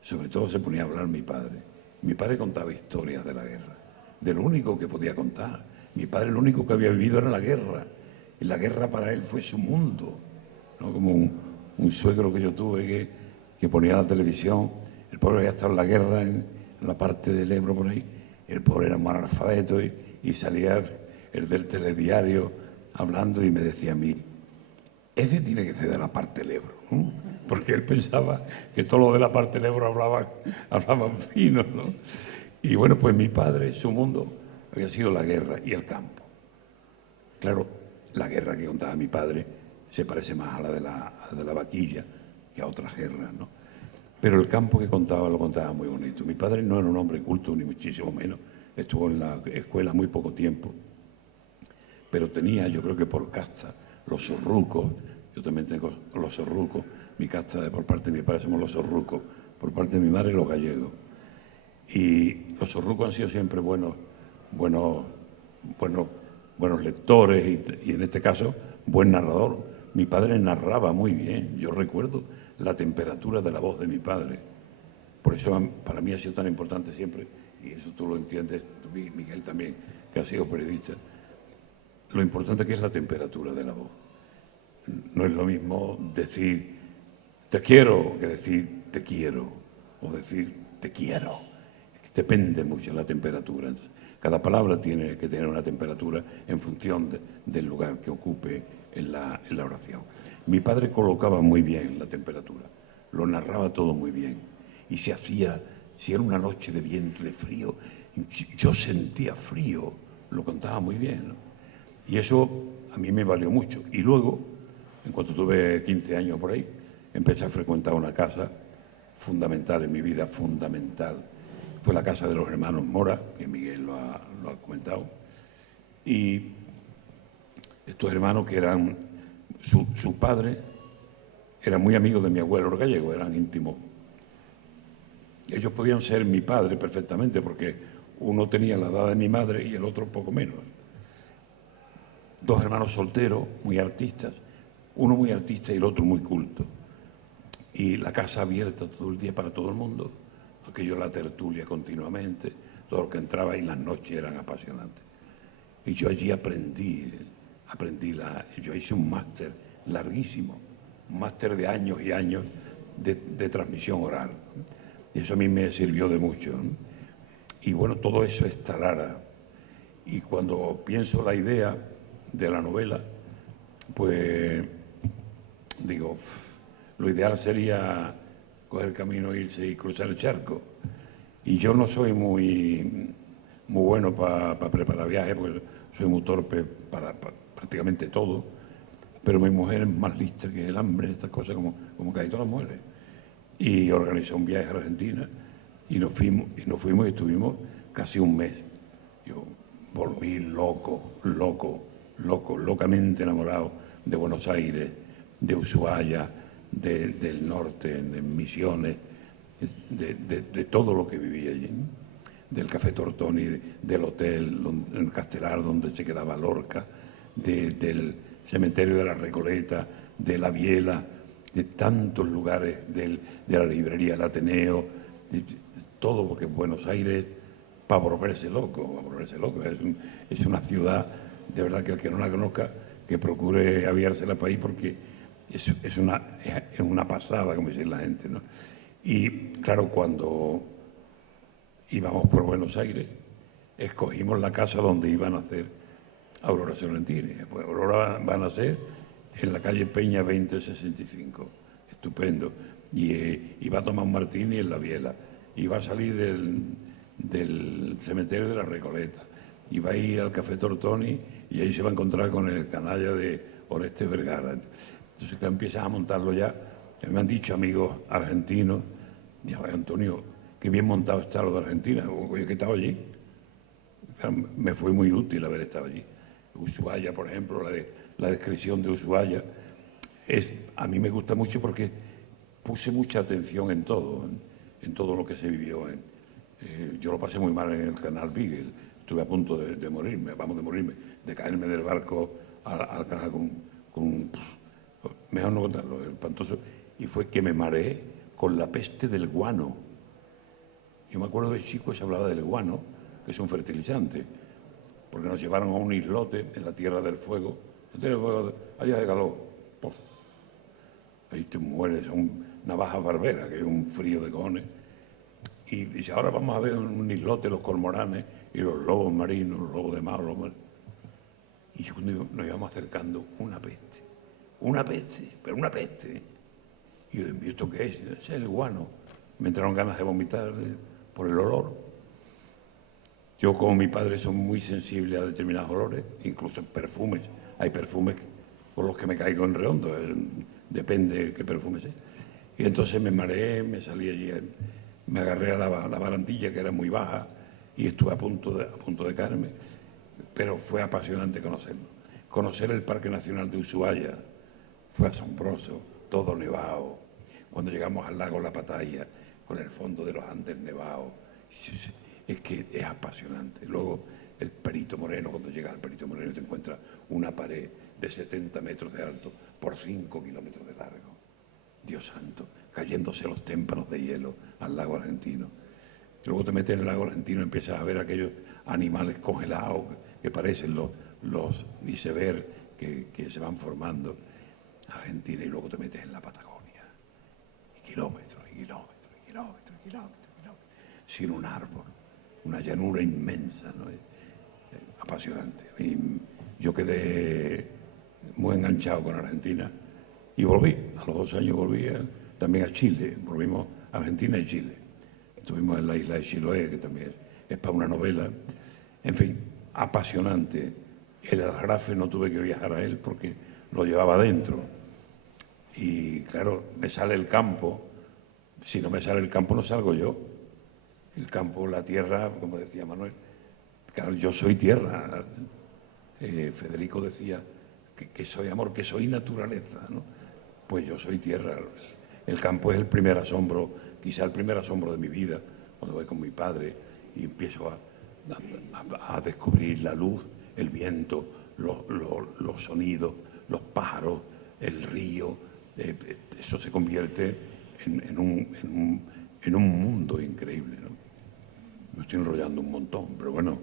Sobre todo se ponía a hablar mi padre. Mi padre contaba historias de la guerra, de lo único que podía contar. Mi padre lo único que había vivido era la guerra, y la guerra para él fue su mundo, ¿no? Como un suegro que yo tuve que ponía la televisión, el pobre había estado en la guerra en la parte del Ebro por ahí, el pobre era un analfabeto y salía el del telediario hablando y me decía a mí, ese tiene que ser de la parte del Ebro, ¿no? Porque él pensaba que todos los de la parte del Ebro hablaban fino, ¿no? Y bueno, pues mi padre, su mundo había sido la guerra y el campo. Claro, la guerra que contaba mi padre se parece más a la de la vaquilla que a otras guerras, ¿no? Pero el campo que contaba lo contaba muy bonito. Mi padre no era un hombre culto, ni muchísimo menos. Estuvo en la escuela muy poco tiempo. Pero tenía, yo creo que por casta, los sorrucos. Yo también tengo los sorrucos. Mi casta, por parte de mi padre, somos los sorrucos. Por parte de mi madre, los gallegos. Y los sorrucos han sido siempre buenos lectores y en este caso, buen narrador. Mi padre narraba muy bien. Yo recuerdo la temperatura de la voz de mi padre. Por eso para mí ha sido tan importante siempre, y eso tú lo entiendes, tú, Miguel también, que ha sido periodista, lo importante que es la temperatura de la voz. No es lo mismo decir te quiero que decir te quiero, o decir te quiero. Depende mucho de la temperatura. Cada palabra tiene que tener una temperatura en función del lugar que ocupe en la oración. Mi padre colocaba muy bien la temperatura, lo narraba todo muy bien. Y si era una noche de viento, de frío, yo sentía frío, lo contaba muy bien, ¿no? Y eso a mí me valió mucho. Y luego, en cuanto tuve 15 años por ahí, empecé a frecuentar una casa fundamental en mi vida, fundamental. Fue la casa de los hermanos Mora, que Miguel lo ha comentado. Y estos hermanos que eran, su padre era muy amigo de mi abuelo, los gallegos eran íntimos. Ellos podían ser mi padre perfectamente, porque uno tenía la edad de mi madre y el otro poco menos. Dos hermanos solteros, muy artistas, uno muy artista y el otro muy culto. Y la casa abierta todo el día para todo el mundo, aquello la tertulia continuamente, todo lo que entraba y las noches eran apasionantes. Y yo allí yo hice un máster larguísimo, un máster de años y años de transmisión oral. Y eso a mí me sirvió de mucho, ¿no? Y bueno, todo eso está Lara. Y cuando pienso la idea de la novela, pues digo, lo ideal sería coger el camino, irse y cruzar el charco. Y yo no soy muy bueno para preparar viajes, porque soy muy torpe para prácticamente todo, pero mi mujer es más lista que el hambre, estas cosas como casi todas las mujeres. Y organizó un viaje a Argentina y nos fuimos y estuvimos casi un mes. Yo volví locamente enamorado de Buenos Aires, de Ushuaia, del norte, en Misiones, de todo lo que vivía allí, ¿no? Del Café Tortoni, del hotel, en Castelar, donde se quedaba Lorca, del cementerio de la Recoleta, de la Biela, de tantos lugares, de la librería del Ateneo, de todo, porque Buenos Aires, para volverse loco, es una ciudad, de verdad que el que no la conozca, que procure aviarse al país, porque es una pasada, como dice la gente, ¿no? Y claro, cuando íbamos por Buenos Aires, escogimos la casa donde iban a hacer Aurora Sorrentini. Pues Aurora van a ser en la calle Peña 2065, estupendo. Y va a tomar un martini en la Biela, y va a salir del cementerio de la Recoleta, y va a ir al Café Tortoni, y ahí se va a encontrar con el canalla de Oreste Vergara. Entonces que empiezas a montarlo ya. Me han dicho amigos argentinos, digo, Antonio, qué bien montado está lo de Argentina, yo que he estado allí. Me fue muy útil haber estado allí. Ushuaia, por ejemplo, la descripción de Ushuaia, a mí me gusta mucho porque puse mucha atención en todo lo que se vivió. Yo lo pasé muy mal en el canal Beagle, estuve a punto de morirme, de caerme del barco al canal mejor no contarlo, espantoso, y fue que me mareé con la peste del guano. Yo me acuerdo de chico se hablaba del guano, que es un fertilizante, porque nos llevaron a un islote en la Tierra del Fuego, allá de calor, ¡puf! Ahí te mueres, son navajas barberas, que es un frío de cojones. Y dice, ahora vamos a ver un islote, los cormoranes y los lobos marinos, los lobos de mar, y yo cuando nos íbamos acercando, una peste, pero una peste. Y yo, ¿y esto qué es? Es el guano. Me entraron ganas de vomitar por el olor. Yo, como mi padre, soy muy sensible a determinados olores, incluso perfumes. Hay perfumes por los que me caigo en redondo, depende de qué perfume sea. Y entonces me mareé, me salí allí, me agarré a la barandilla, que era muy baja, y estuve a punto de caerme. Pero fue apasionante conocerlo. Conocer el Parque Nacional de Ushuaia fue asombroso, todo nevado. Cuando llegamos al lago La Pataya, con el fondo de los Andes nevados, es que es apasionante. Luego el Perito Moreno, cuando llegas al Perito Moreno te encuentras una pared de 70 metros de alto por 5 kilómetros de largo. Dios santo, cayéndose los témpanos de hielo al lago argentino. Luego te metes en el lago argentino y empiezas a ver aquellos animales congelados que parecen los icebergs que se van formando. Argentina, y luego te metes en la Patagonia. Y kilómetros, y kilómetros, y kilómetros, y kilómetros, y kilómetros, sin un árbol, una llanura inmensa, ¿no? Apasionante. Y yo quedé muy enganchado con Argentina y volví, a los 2 años volví también a Chile, volvimos a Argentina y Chile. Estuvimos en la isla de Chiloé, que también es para una novela. En fin, apasionante. El Aljarafe no tuve que viajar a él porque lo llevaba adentro. Y claro, me sale el campo. Si no me sale el campo, no salgo yo. El campo, la tierra, como decía Manuel, claro, yo soy tierra. Federico decía que soy amor, que soy naturaleza, ¿no? Pues yo soy tierra. El campo es el primer asombro, quizá el primer asombro de mi vida, cuando voy con mi padre y empiezo a descubrir la luz, el viento, los sonidos, los pájaros, el río. Eso se convierte en un mundo increíble, ¿no? Me estoy enrollando un montón, pero bueno,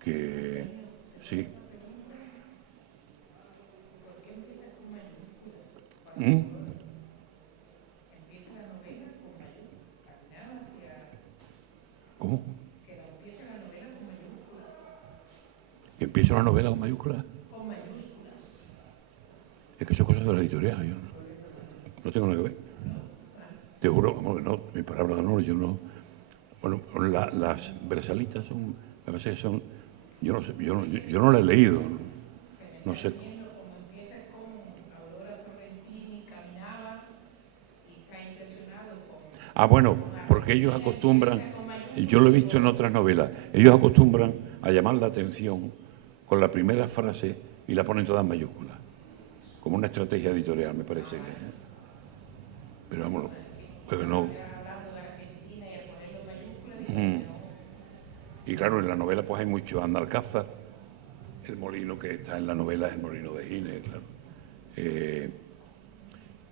que sí. ¿Cómo? ¿Que empieza la novela con mayúsculas? Con mayúsculas. Es que son cosas de la editorial, yo no tengo nada que ver. Te juro, como que no, mi palabra de honor, yo no. Bueno, las versalitas son, a veces son, yo no sé, yo no las he leído, no sé. Ah, bueno, porque ellos acostumbran, yo lo he visto en otras novelas, ellos acostumbran a llamar la atención con la primera frase y la ponen todas en mayúsculas, como una estrategia editorial, me parece que. Pero vámonos, pero no. Y claro, en la novela pues hay mucho Analcázar, el molino que está en la novela es el molino de Gines, claro.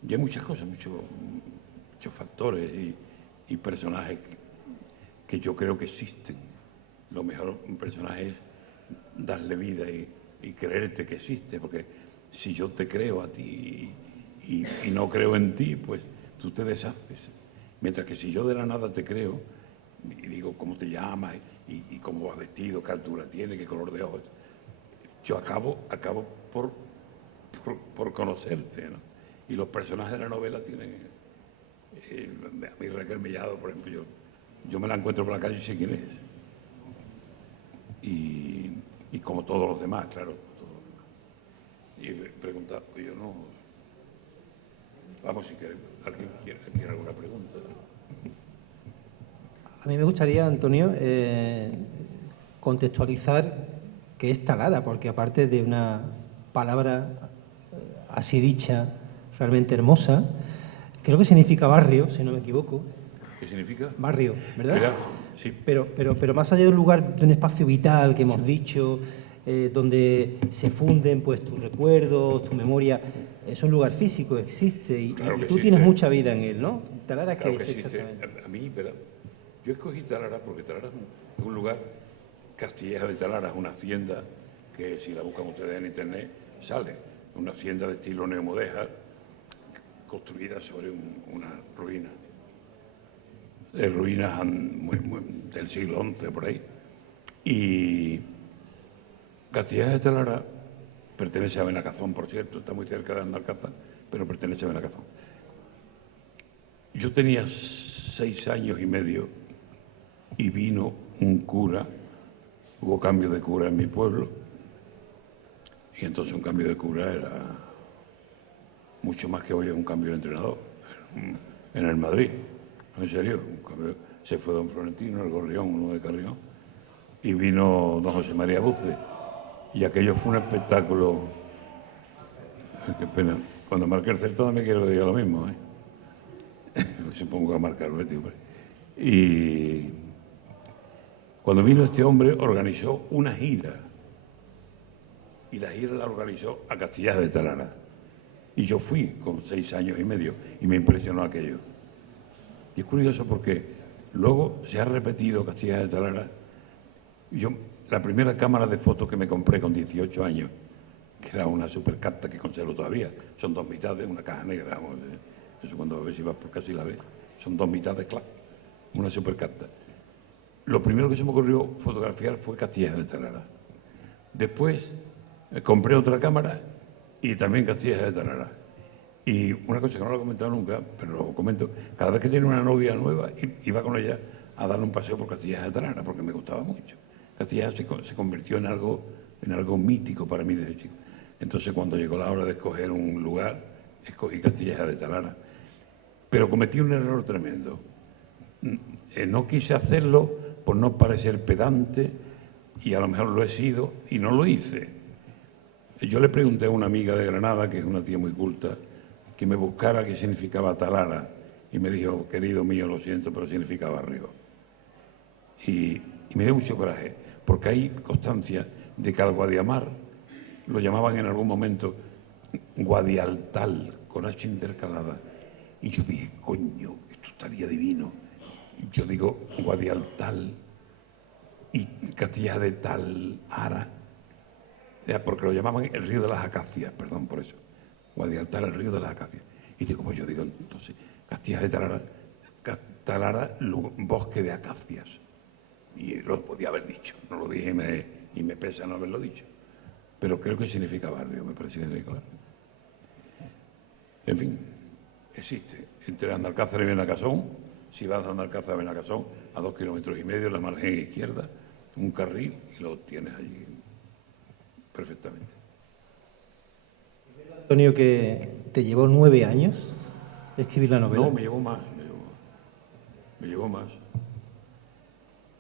Y hay muchas cosas, muchos factores y personajes que yo creo que existen. Lo mejor un personaje es darle vida y creerte que existe, porque si yo te creo a ti y no creo en ti, pues tú te deshaces. Mientras que si yo de la nada te creo y digo cómo te llamas y cómo vas vestido, qué altura tiene, qué color de ojos, yo acabo por conocerte, ¿no? Y los personajes de la novela tienen... a mí Raquel Mellado, por ejemplo, yo me la encuentro por la calle y sé quién es. Y como todos los demás, claro. Y preguntar, pues yo no... Vamos, si quiere, alguien quiere alguna pregunta. A mí me gustaría, Antonio, contextualizar qué es Talada, porque aparte de una palabra así dicha, realmente hermosa. Creo que significa barrio, si no me equivoco. ¿Qué significa? Barrio, ¿verdad? Mira, sí. Pero más allá de un lugar, de un espacio vital que hemos dicho, donde se funden pues tus recuerdos, tu memoria, es un lugar físico, existe y, Claro y que tú existe. tienes mucha vida en él, ¿no? Talara, Claro ¿qué que es existe. exactamente? A mí, verá, yo escogí Talara porque Talara es un lugar, Castilleja de Talara es una hacienda que si la buscan ustedes en internet sale, una hacienda de estilo neomudéjar construida sobre una ruina, ruinas del siglo XI por ahí. Y Castilleja de Talara pertenece a Benacazón, por cierto, está muy cerca de Andalcázar, pero pertenece a Benacazón. Yo tenía 6 años y medio y vino un cura, hubo cambio de cura en mi pueblo, y entonces un cambio de cura era mucho más que hoy es un cambio de entrenador en el Madrid, no, en serio, se fue don Florentino, el Gorrión, uno de Carrión, y vino don José María Buce, y aquello fue un espectáculo. Qué pena, cuando marqué el certamen me quiero que diga lo mismo, se pongo a marcar, hombre. Y cuando vino este hombre organizó una gira, y la gira la organizó a Castilleja de Talara. Y yo fui con 6 años y medio y me impresionó aquello. Y es curioso porque luego se ha repetido Castilleja de Talara. Yo, la primera cámara de fotos que me compré con 18 años, que era una supercarta que conservo todavía, son 2 mitades, una caja negra, vamos, eso cuando ves si vas por casa y la ves, son 2 mitades, claro, una supercarta. Lo primero que se me ocurrió fotografiar fue Castilleja de Talara. Después compré otra cámara y también Castilleja de Talara. Y una cosa que no lo he comentado nunca, pero lo comento, cada vez que tiene una novia nueva, iba con ella a darle un paseo por Castilleja de Talara, porque me gustaba mucho. Castilleja se convirtió en algo mítico para mí desde chico. Entonces, cuando llegó la hora de escoger un lugar, escogí Castilleja de Talara. Pero cometí un error tremendo. No quise hacerlo por no parecer pedante, y a lo mejor lo he sido, y no lo hice. Yo le pregunté a una amiga de Granada, que es una tía muy culta, que me buscara qué significaba Talara, y me dijo, querido mío, lo siento, pero significa barrio. Y me dio mucho coraje, porque hay constancia de que al Guadiamar lo llamaban en algún momento Guadialtal, con H intercalada. Y yo dije, coño, esto estaría divino. Yo digo Guadialtal y Castilleja de Talara, porque lo llamaban el río de las acacias, perdón por eso. Guadialtal, el río de las acacias. Y digo, pues yo digo, entonces, Castilleja de Talara, Talara, bosque de acacias. Y lo podía haber dicho, no lo dije y me pesa no haberlo dicho. Pero creo que significa barrio, me parece que es claro. En fin, existe. Entre Andalcázar y Benacasón, si vas de Andalcázar a Benacasón, a 2,5 kilómetros, en la margen izquierda, un carril y lo tienes allí perfectamente. Antonio, que te llevó 9 años escribir la novela. No, me llevó más.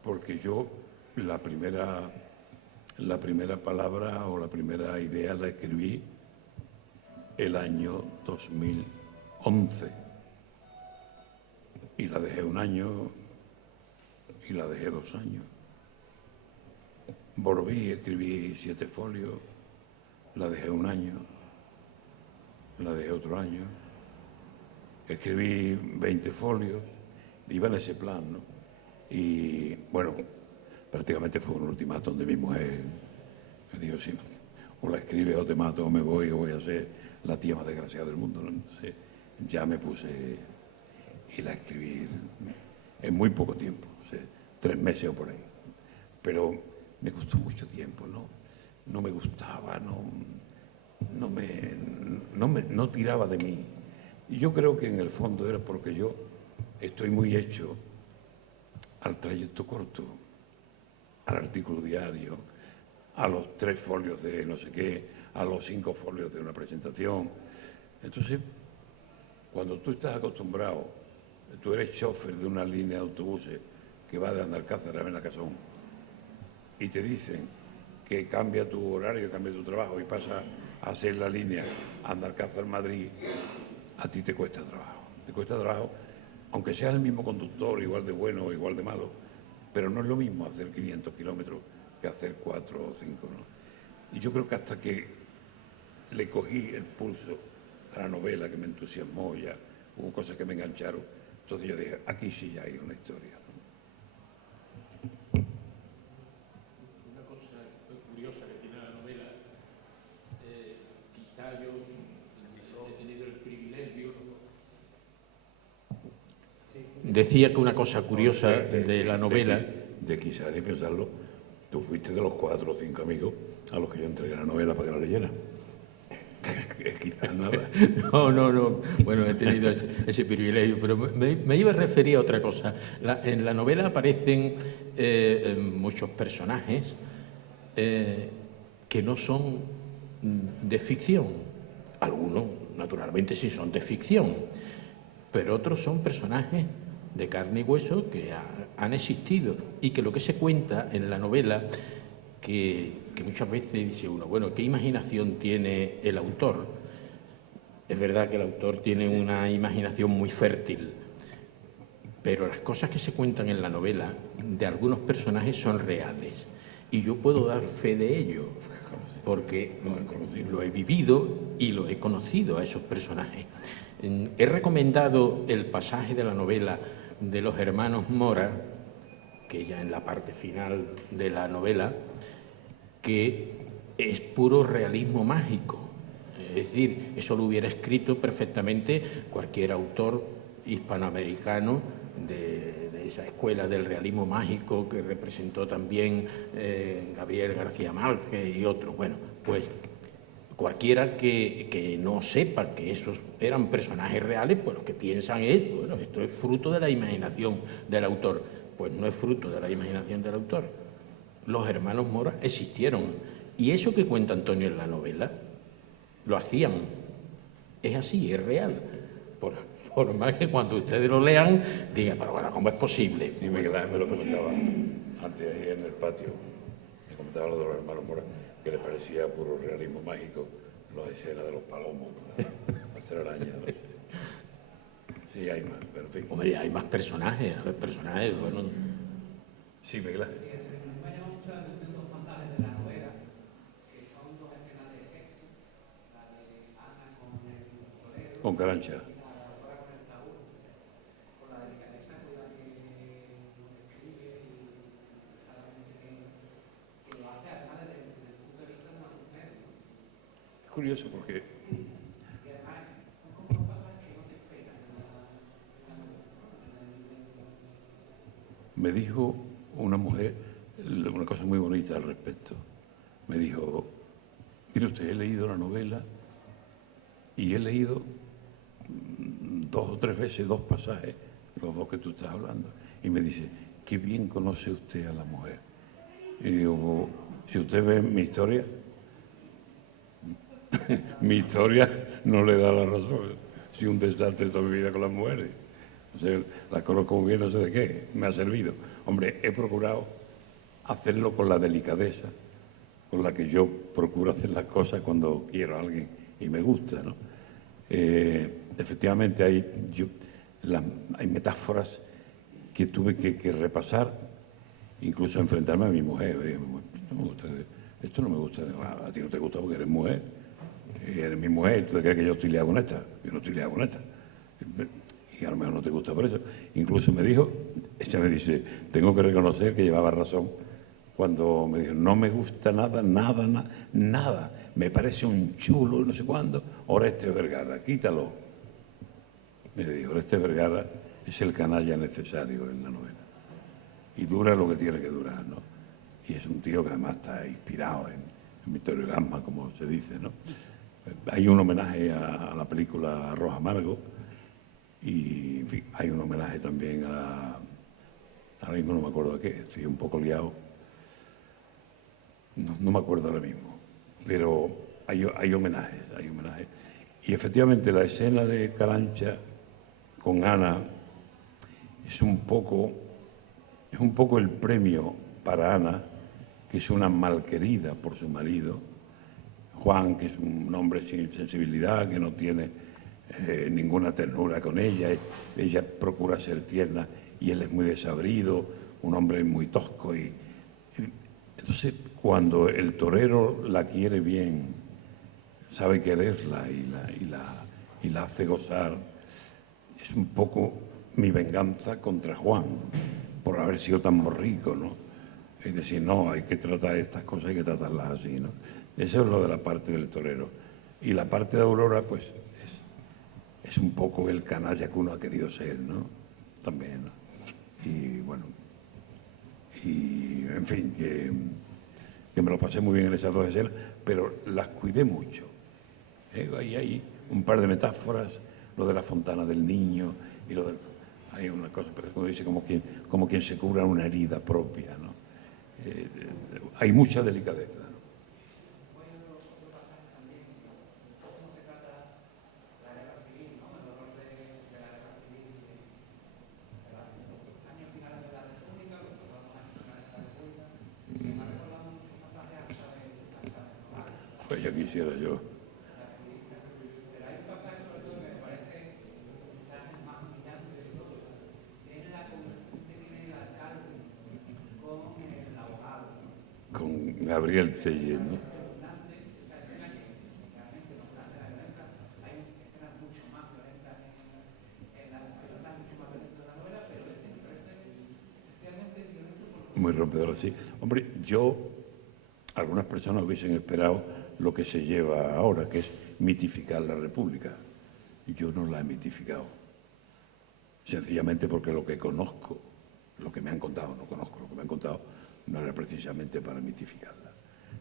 Porque yo la primera palabra o la primera idea la escribí el año 2011 y la dejé 1 año y la dejé 2 años. Volví, escribí 7 folios, la dejé 1 año, la dejé otro año, escribí 20 folios, iba en ese plan, ¿no? Y bueno, prácticamente fue un ultimátum de mi mujer. Me dijo, sí, o la escribes o te mato o me voy o voy a ser la tía más desgraciada del mundo, ¿no? Entonces ya me puse y la escribí en muy poco tiempo, o sea, 3 meses o por ahí. Pero me costó mucho tiempo, ¿no? No me gustaba, no tiraba de mí. Y yo creo que en el fondo era porque yo estoy muy hecho al trayecto corto, al artículo diario, a los 3 folios de no sé qué, a los 5 folios de una presentación. Entonces, cuando tú estás acostumbrado, tú eres chofer de una línea de autobuses que va de Andalcázar a Benacasón y te dicen que cambia tu horario, cambia tu trabajo y pasa a hacer la línea Andalcázar-Madrid a ti te cuesta trabajo, aunque seas el mismo conductor, igual de bueno o igual de malo, pero no es lo mismo hacer 500 kilómetros que hacer 4 o 5, ¿no? Y yo creo que hasta que le cogí el pulso a la novela, que me entusiasmó, ya hubo cosas que me engancharon, entonces yo dije, aquí sí ya hay una historia, ¿no? Una cosa curiosa que tiene la novela, quizá yo he tenido el privilegio. Decía que una cosa curiosa de la novela. De quizá ni pensarlo, tú fuiste de los 4 o 5 amigos a los que yo entregué la novela para que la leyeran. Quizás nada. No. Bueno, he tenido ese privilegio, pero me iba a referir a otra cosa. En la novela aparecen muchos personajes que no son de ficción. Algunos, naturalmente, sí son de ficción, pero otros son personajes de carne y hueso que han existido y que lo que se cuenta en la novela, que muchas veces dice uno, bueno, ¿qué imaginación tiene el autor? Es verdad que el autor tiene una imaginación muy fértil, pero las cosas que se cuentan en la novela de algunos personajes son reales y yo puedo dar fe de ello porque lo he vivido y lo he conocido a esos personajes. He recomendado el pasaje de la novela de los hermanos Mora, que ya en la parte final de la novela, que es puro realismo mágico. Es decir, eso lo hubiera escrito perfectamente cualquier autor hispanoamericano de esa escuela del realismo mágico que representó también Gabriel García Márquez y otros. Bueno, pues cualquiera que no sepa que esos eran personajes reales, pues lo que piensan es, bueno, esto es fruto de la imaginación del autor. Pues no es fruto de la imaginación del autor. Los hermanos Mora existieron. Y eso que cuenta Antonio en la novela, lo hacían. Es así, es real. Por más que cuando ustedes lo lean, digan, pero bueno, ¿cómo es posible? Y Miguel Ángel me lo comentaba antes ahí en el patio, me comentaba lo de los hermanos Mora, que le parecía puro realismo mágico, las escenas de los palomos, las telarañas, no sé. Sí, hay más, pero en fin. Hombre, hay más personajes, bueno. Sí, Miguel Ángel. Me llama mucho la atención dos pasajes de la novela, que son dos escenas de sexo, la de Ana con el torero. Con Carancha. Es curioso porque me dijo una mujer una cosa muy bonita al respecto. Me dijo, mire usted, he leído la novela y he leído 2 o 3 veces 2 pasajes, los 2 que tú estás hablando, y me dice, qué bien conoce usted a la mujer. Y digo, si usted ve mi historia, mi historia no le da la razón. Soy un desastre toda mi vida con las mujeres. O sea, las conozco muy bien, no sé de qué, me ha servido. Hombre, he procurado hacerlo con la delicadeza con la que yo procuro hacer las cosas cuando quiero a alguien y me gusta, ¿no? Efectivamente hay metáforas que tuve que repasar, incluso enfrentarme a mi mujer. Esto no me gusta. A ti no te gusta porque eres mujer. Eres mi mujer, ¿tú te crees que yo estoy liado con esta? Yo no estoy liado con esta. Y a lo mejor no te gusta por eso. Incluso me dijo, ella me dice, tengo que reconocer que llevaba razón cuando me dijo, no me gusta nada, me parece un chulo, no sé cuándo, Orestes Vergara, quítalo. Me dijo, Orestes Vergara es el canalla necesario en la novela. Y dura lo que tiene que durar, ¿no? Y es un tío que además está inspirado en Vittorio Gassman, como se dice, ¿no? Hay un homenaje a la película Arroz Amargo y en fin, hay un homenaje también ahora mismo no me acuerdo a qué, estoy un poco liado, no me acuerdo ahora mismo, pero hay homenajes. Y efectivamente la escena de Carancha con Ana es un poco el premio para Ana, que es una malquerida por su marido, Juan, que es un hombre sin sensibilidad, que no tiene ninguna ternura con ella. Ella procura ser tierna y él es muy desabrido, un hombre muy tosco. Entonces, cuando el torero la quiere bien, sabe quererla y la hace gozar, es un poco mi venganza contra Juan por haber sido tan borrico, ¿no? Es decir, no, hay que tratar estas cosas, hay que tratarlas así, ¿no? Eso es lo de la parte del torero. Y la parte de Aurora, pues, es un poco el canalla que uno ha querido ser, ¿no? También, ¿no? Y bueno, y en fin, que me lo pasé muy bien en esas dos escenas, pero las cuidé mucho. Ahí hay un par de metáforas, lo de la fontana del niño y lo de... Hay una cosa, pero como dice, como quien se cura una herida propia, ¿no? Hay mucha delicadeza, ¿no? Pues ya quisiera yo. Con Gabriel Celle, ¿no? Muy rompedor, sí. Hombre, algunas personas hubiesen esperado lo que se lleva ahora, que es mitificar la República. Yo no la he mitificado. Sencillamente porque lo que conozco, lo que me han contado, no conozco, lo que me han contado, no era precisamente para mitificarla,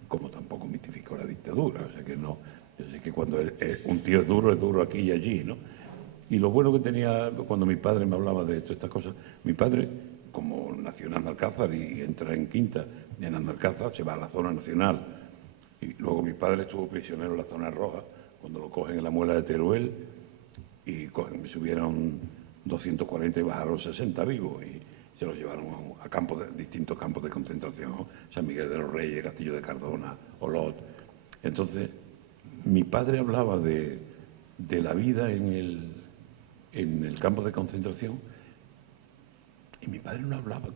como tampoco mitificó la dictadura. O sea que no, yo sé que cuando un tío es duro aquí y allí, ¿no? Y lo bueno que tenía, cuando mi padre me hablaba de estas cosas, mi padre, como nació en Andalcázar y entra en quinta en Andalcázar, se va a la zona nacional. Y luego mi padre estuvo prisionero en la zona roja, cuando lo cogen en la muela de Teruel, y subieron 240 y bajaron 60 vivos, y se los llevaron a distintos campos de concentración, ¿no? San Miguel de los Reyes, Castillo de Cardona, Olot. Entonces, mi padre hablaba de la vida en el campo de concentración, y mi padre no hablaba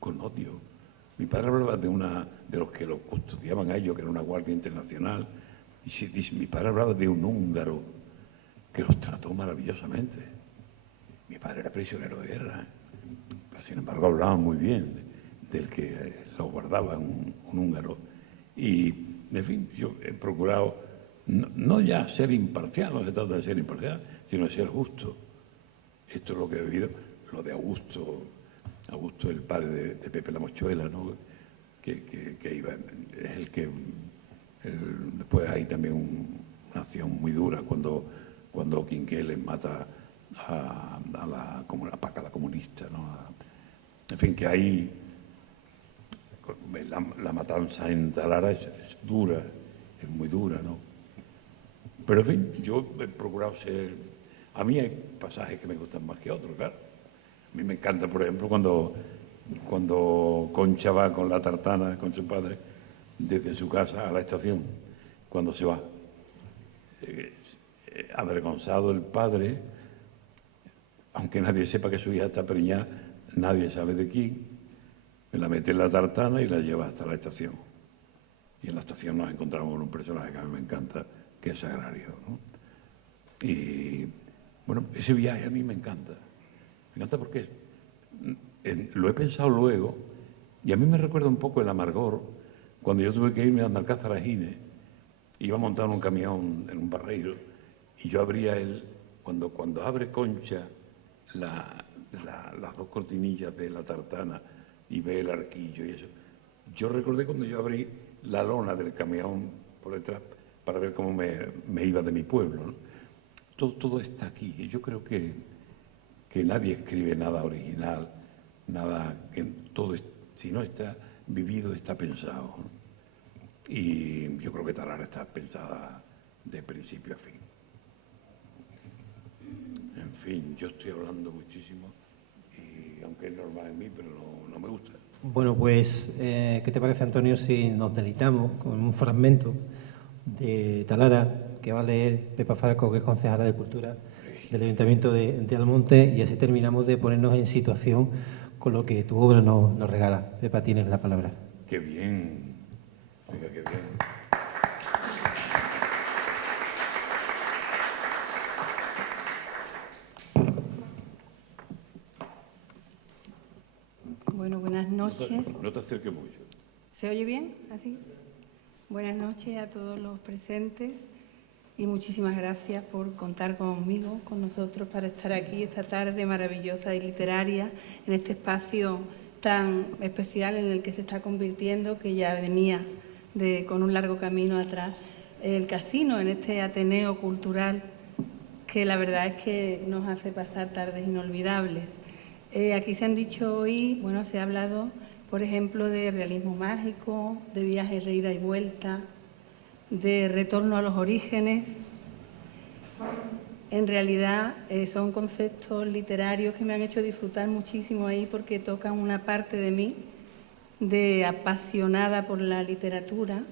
con odio. Mi padre hablaba de los que lo custodiaban a ellos, que era una guardia internacional, y mi padre hablaba de un húngaro que los trató maravillosamente. Mi padre era prisionero de guerra, pero sin embargo hablaba muy bien del que lo guardaba, un húngaro. Y, en fin, yo he procurado no ya ser imparcial, no se trata de ser imparcial, sino de ser justo. Esto es lo que he vivido, lo de Augusto, el padre de Pepe la Mochuela, ¿no? que iba, es el que... después hay también una acción muy dura cuando Quinqueles mata a la Paca, la comunista, ¿no? En fin, que ahí la matanza en Talara es dura, es muy dura, ¿no? Pero en fin, yo he procurado ser... A mí hay pasajes que me gustan más que otros, claro. A mí me encanta, por ejemplo, cuando Concha va con la tartana, con su padre, desde su casa a la estación, cuando se va. Avergonzado el padre, aunque nadie sepa que su hija está preñada, nadie sabe de quién, la mete en la tartana y la lleva hasta la estación. Y en la estación nos encontramos con un personaje que a mí me encanta, que es Sagrario, ¿no? Y bueno, ese viaje a mí me encanta. Me encanta porque lo he pensado luego, y a mí me recuerda un poco el amargor, cuando yo tuve que irme a Andalcázar a Gine, iba montado en un camión, en un barreiro, y yo abría cuando abre Concha las dos cortinillas de la tartana y ve el arquillo y eso. Yo recordé cuando yo abrí la lona del camión por detrás para ver cómo me iba de mi pueblo, ¿no? Todo está aquí. Y yo creo que nadie escribe nada original, nada, que todo, si no está vivido, está pensado, ¿no? Y yo creo que Talara está pensada de principio a fin. En fin, yo estoy hablando muchísimo, y aunque es normal en mí, pero no me gusta. Bueno, pues, ¿qué te parece, Antonio, si nos deleitamos con un fragmento de Talara que va a leer Pepa Falco, que es concejala de Cultura del Ayuntamiento de Almonte, y así terminamos de ponernos en situación con lo que tu obra nos regala. Pepa, tienes la palabra. Qué bien. Venga, qué bien. Bueno, buenas noches. No te acerques mucho. ¿Se oye bien? ¿Así? Buenas noches a todos los presentes y muchísimas gracias por contar conmigo, con nosotros, para estar aquí esta tarde maravillosa y literaria en este espacio tan especial en el que se está convirtiendo, que ya venía con un largo camino atrás, el Casino, en este Ateneo cultural que la verdad es que nos hace pasar tardes inolvidables. Aquí se han dicho hoy, bueno, se ha hablado, por ejemplo, de realismo mágico, de viajes de ida y vuelta, de retorno a los orígenes. En realidad son conceptos literarios que me han hecho disfrutar muchísimo ahí porque tocan una parte de mí, de apasionada por la literatura,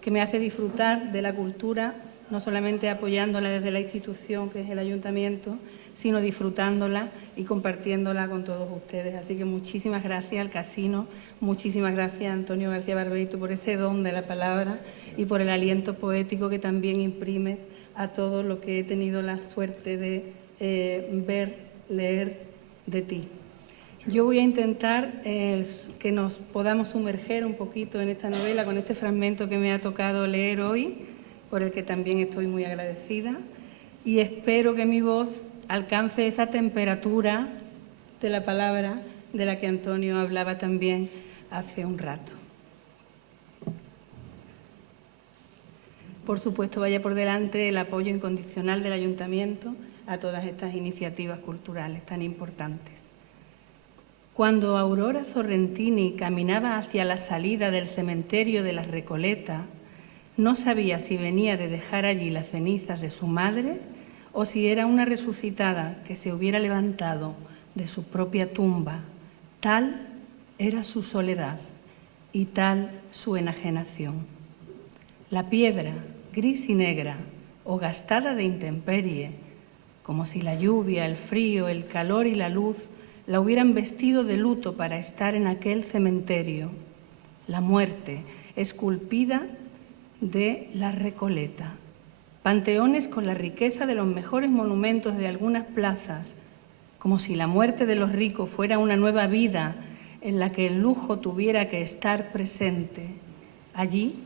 que me hace disfrutar de la cultura, no solamente apoyándola desde la institución que es el Ayuntamiento, sino disfrutándola y compartiéndola con todos ustedes. Así que muchísimas gracias al Casino, muchísimas gracias a Antonio García Barbeito por ese don de la palabra y por el aliento poético que también imprimes a todo lo que he tenido la suerte de ver, leer de ti. Yo voy a intentar que nos podamos sumerger un poquito en esta novela con este fragmento que me ha tocado leer hoy, por el que también estoy muy agradecida, y espero que mi voz alcance esa temperatura de la palabra de la que Antonio hablaba también hace un rato. Por supuesto, vaya por delante el apoyo incondicional del Ayuntamiento a todas estas iniciativas culturales tan importantes. Cuando Aurora Sorrentini caminaba hacia la salida del cementerio de la Recoleta, no sabía si venía de dejar allí las cenizas de su madre o si era una resucitada que se hubiera levantado de su propia tumba. Tal era su soledad y tal su enajenación. La piedra, gris y negra, o gastada de intemperie, como si la lluvia, el frío, el calor y la luz la hubieran vestido de luto para estar en aquel cementerio. La muerte, esculpida de la Recoleta. Panteones con la riqueza de los mejores monumentos de algunas plazas, como si la muerte de los ricos fuera una nueva vida en la que el lujo tuviera que estar presente. Allí,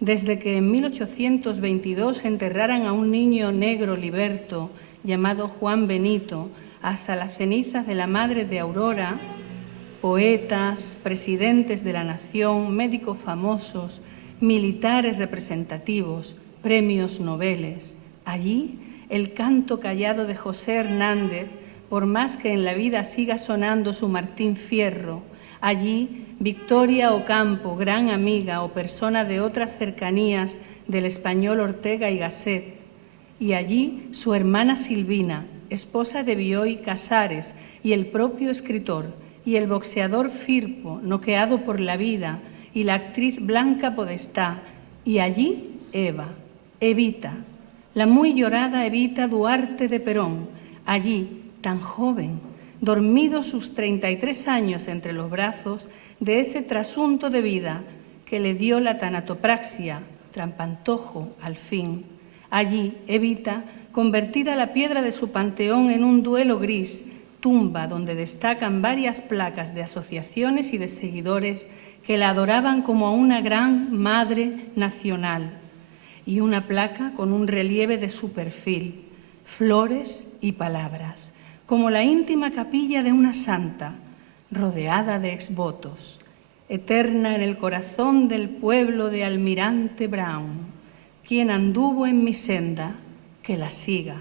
desde que en 1822 enterraran a un niño negro liberto llamado Juan Benito, hasta las cenizas de la madre de Aurora, poetas, presidentes de la nación, médicos famosos, militares representativos, premios Nobeles. Allí, el canto callado de José Hernández, por más que en la vida siga sonando su Martín Fierro. Allí, Victoria Ocampo, gran amiga o persona de otras cercanías del español Ortega y Gasset. Y allí, su hermana Silvina, esposa de Bioy Casares, y el propio escritor, y el boxeador Firpo, noqueado por la vida, y la actriz Blanca Podestá. Y allí, Evita, la muy llorada Evita Duarte de Perón, allí, tan joven, dormido sus 33 años entre los brazos de ese trasunto de vida que le dio la tanatopraxia, trampantojo, al fin. Allí, Evita, convertida la piedra de su panteón en un duelo gris, tumba donde destacan varias placas de asociaciones y de seguidores que la adoraban como a una gran madre nacional, y una placa con un relieve de su perfil, flores y palabras, como la íntima capilla de una santa, rodeada de exvotos, eterna en el corazón del pueblo de Almirante Brown, quien anduvo en mi senda, que la siga.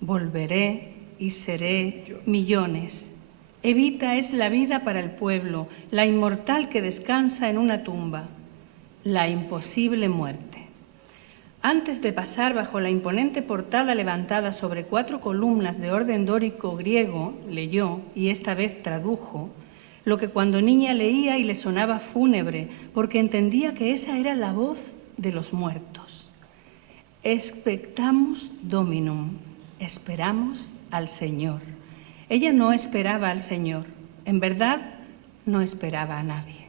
Volveré y seré millones. Evita es la vida para el pueblo, la inmortal que descansa en una tumba, la imposible muerte. Antes de pasar bajo la imponente portada levantada sobre 4 columnas de orden dórico griego, leyó, y esta vez tradujo, lo que cuando niña leía y le sonaba fúnebre, porque entendía que esa era la voz de los muertos. Expectamus Dominum, esperamos al Señor. Ella no esperaba al Señor, en verdad no esperaba a nadie,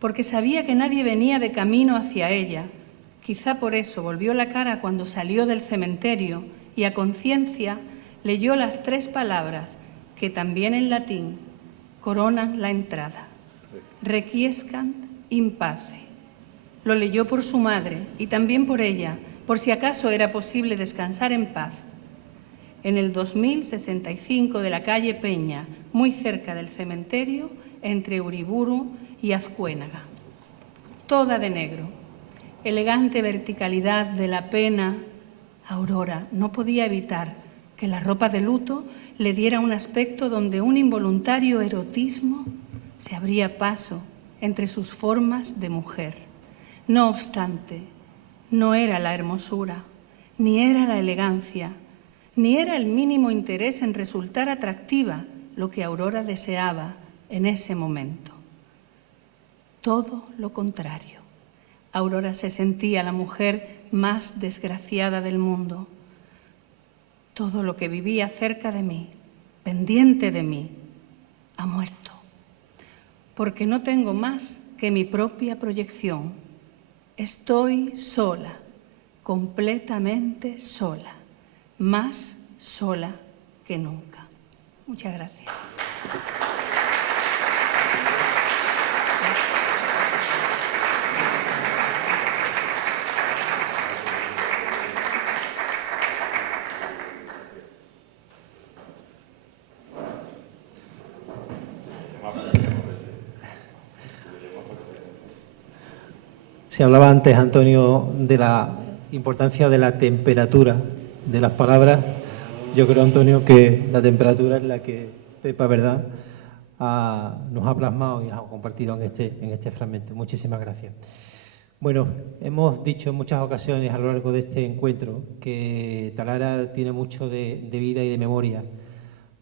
porque sabía que nadie venía de camino hacia ella. Quizá por eso volvió la cara cuando salió del cementerio y a conciencia leyó las 3 palabras que también en latín coronan la entrada: requiescant in pace. Lo leyó por su madre y también por ella, por si acaso era posible descansar en paz. En el 2065 de la calle Peña, muy cerca del cementerio, entre Uriburu y Azcuénaga. Toda de negro, elegante verticalidad de la pena, Aurora no podía evitar que la ropa de luto le diera un aspecto donde un involuntario erotismo se abría paso entre sus formas de mujer. No obstante, no era la hermosura, ni era la elegancia, ni era el mínimo interés en resultar atractiva lo que Aurora deseaba en ese momento. Todo lo contrario. Aurora se sentía la mujer más desgraciada del mundo. Todo lo que vivía cerca de mí, pendiente de mí, ha muerto. Porque no tengo más que mi propia proyección. Estoy sola, completamente sola, más sola que nunca. Muchas gracias. Se hablaba antes, Antonio, de la importancia de la temperatura de las palabras. Yo creo, Antonio, que la temperatura es la que Pepa, ¿verdad?, nos ha plasmado y ha compartido en este fragmento. Muchísimas gracias. Bueno, hemos dicho en muchas ocasiones a lo largo de este encuentro que Talara tiene mucho de vida y de memoria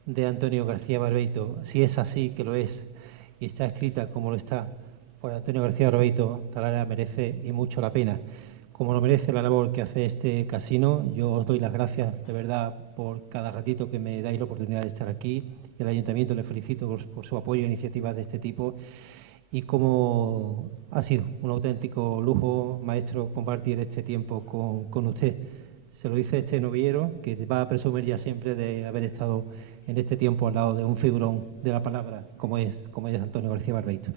de Antonio García Barbeito. Si es así, que lo es, y está escrita como lo está por Antonio García Barbeito, Talara merece y mucho la pena, como lo merece la labor que hace este casino. Yo os doy las gracias de verdad por cada ratito que me dais la oportunidad de estar aquí. El Ayuntamiento le felicito por su apoyo a iniciativas de este tipo, y como ha sido un auténtico lujo, maestro, compartir este tiempo con usted. Se lo dice este novillero, que va a presumir ya siempre de haber estado en este tiempo al lado de un figurón de la palabra como es Antonio García Barbeito.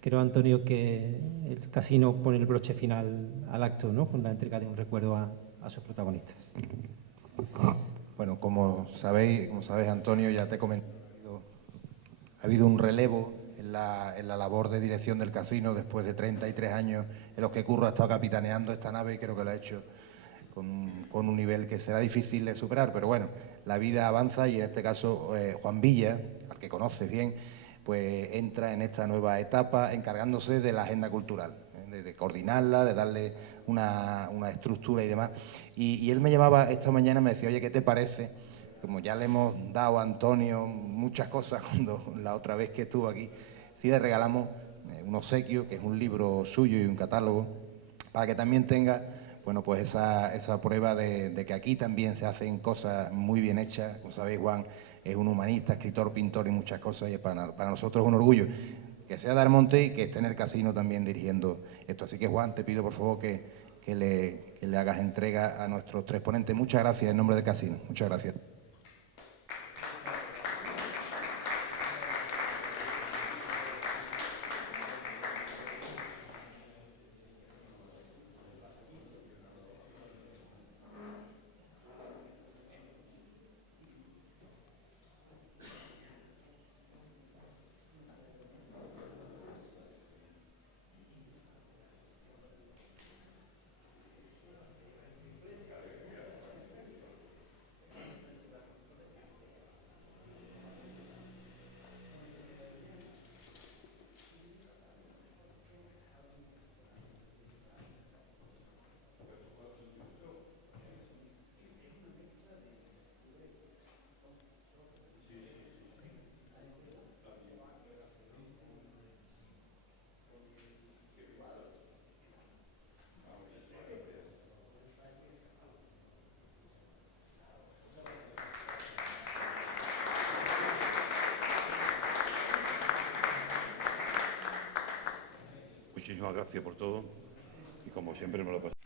Creo, Antonio, que el casino pone el broche final al acto, ¿no?, con la entrega de un recuerdo a sus protagonistas. Bueno, como sabéis, Antonio, ya te he comentado, ha habido un relevo en la labor de dirección del casino después de 33 años en los que Curro ha estado capitaneando esta nave, y creo que lo ha hecho con un nivel que será difícil de superar, pero bueno, la vida avanza y en este caso Juan Villa, al que conoces bien, pues entra en esta nueva etapa encargándose de la agenda cultural, de coordinarla, de darle una estructura y demás. Y él me llamaba esta mañana y me decía: oye, ¿qué te parece? Como ya le hemos dado a Antonio muchas cosas cuando la otra vez que estuvo aquí, si le regalamos un obsequio, que es un libro suyo y un catálogo, para que también tenga, bueno, pues esa prueba de que aquí también se hacen cosas muy bien hechas. Como sabéis, Juan es un humanista, escritor, pintor y muchas cosas, y para nosotros es un orgullo que sea de Almonte y que esté en el casino también dirigiendo esto. Así que, Juan, te pido por favor que le hagas entrega a nuestros 3 ponentes. Muchas gracias en nombre del casino. Muchas gracias. muchísimas gracias por todo y como siempre me lo he pasado.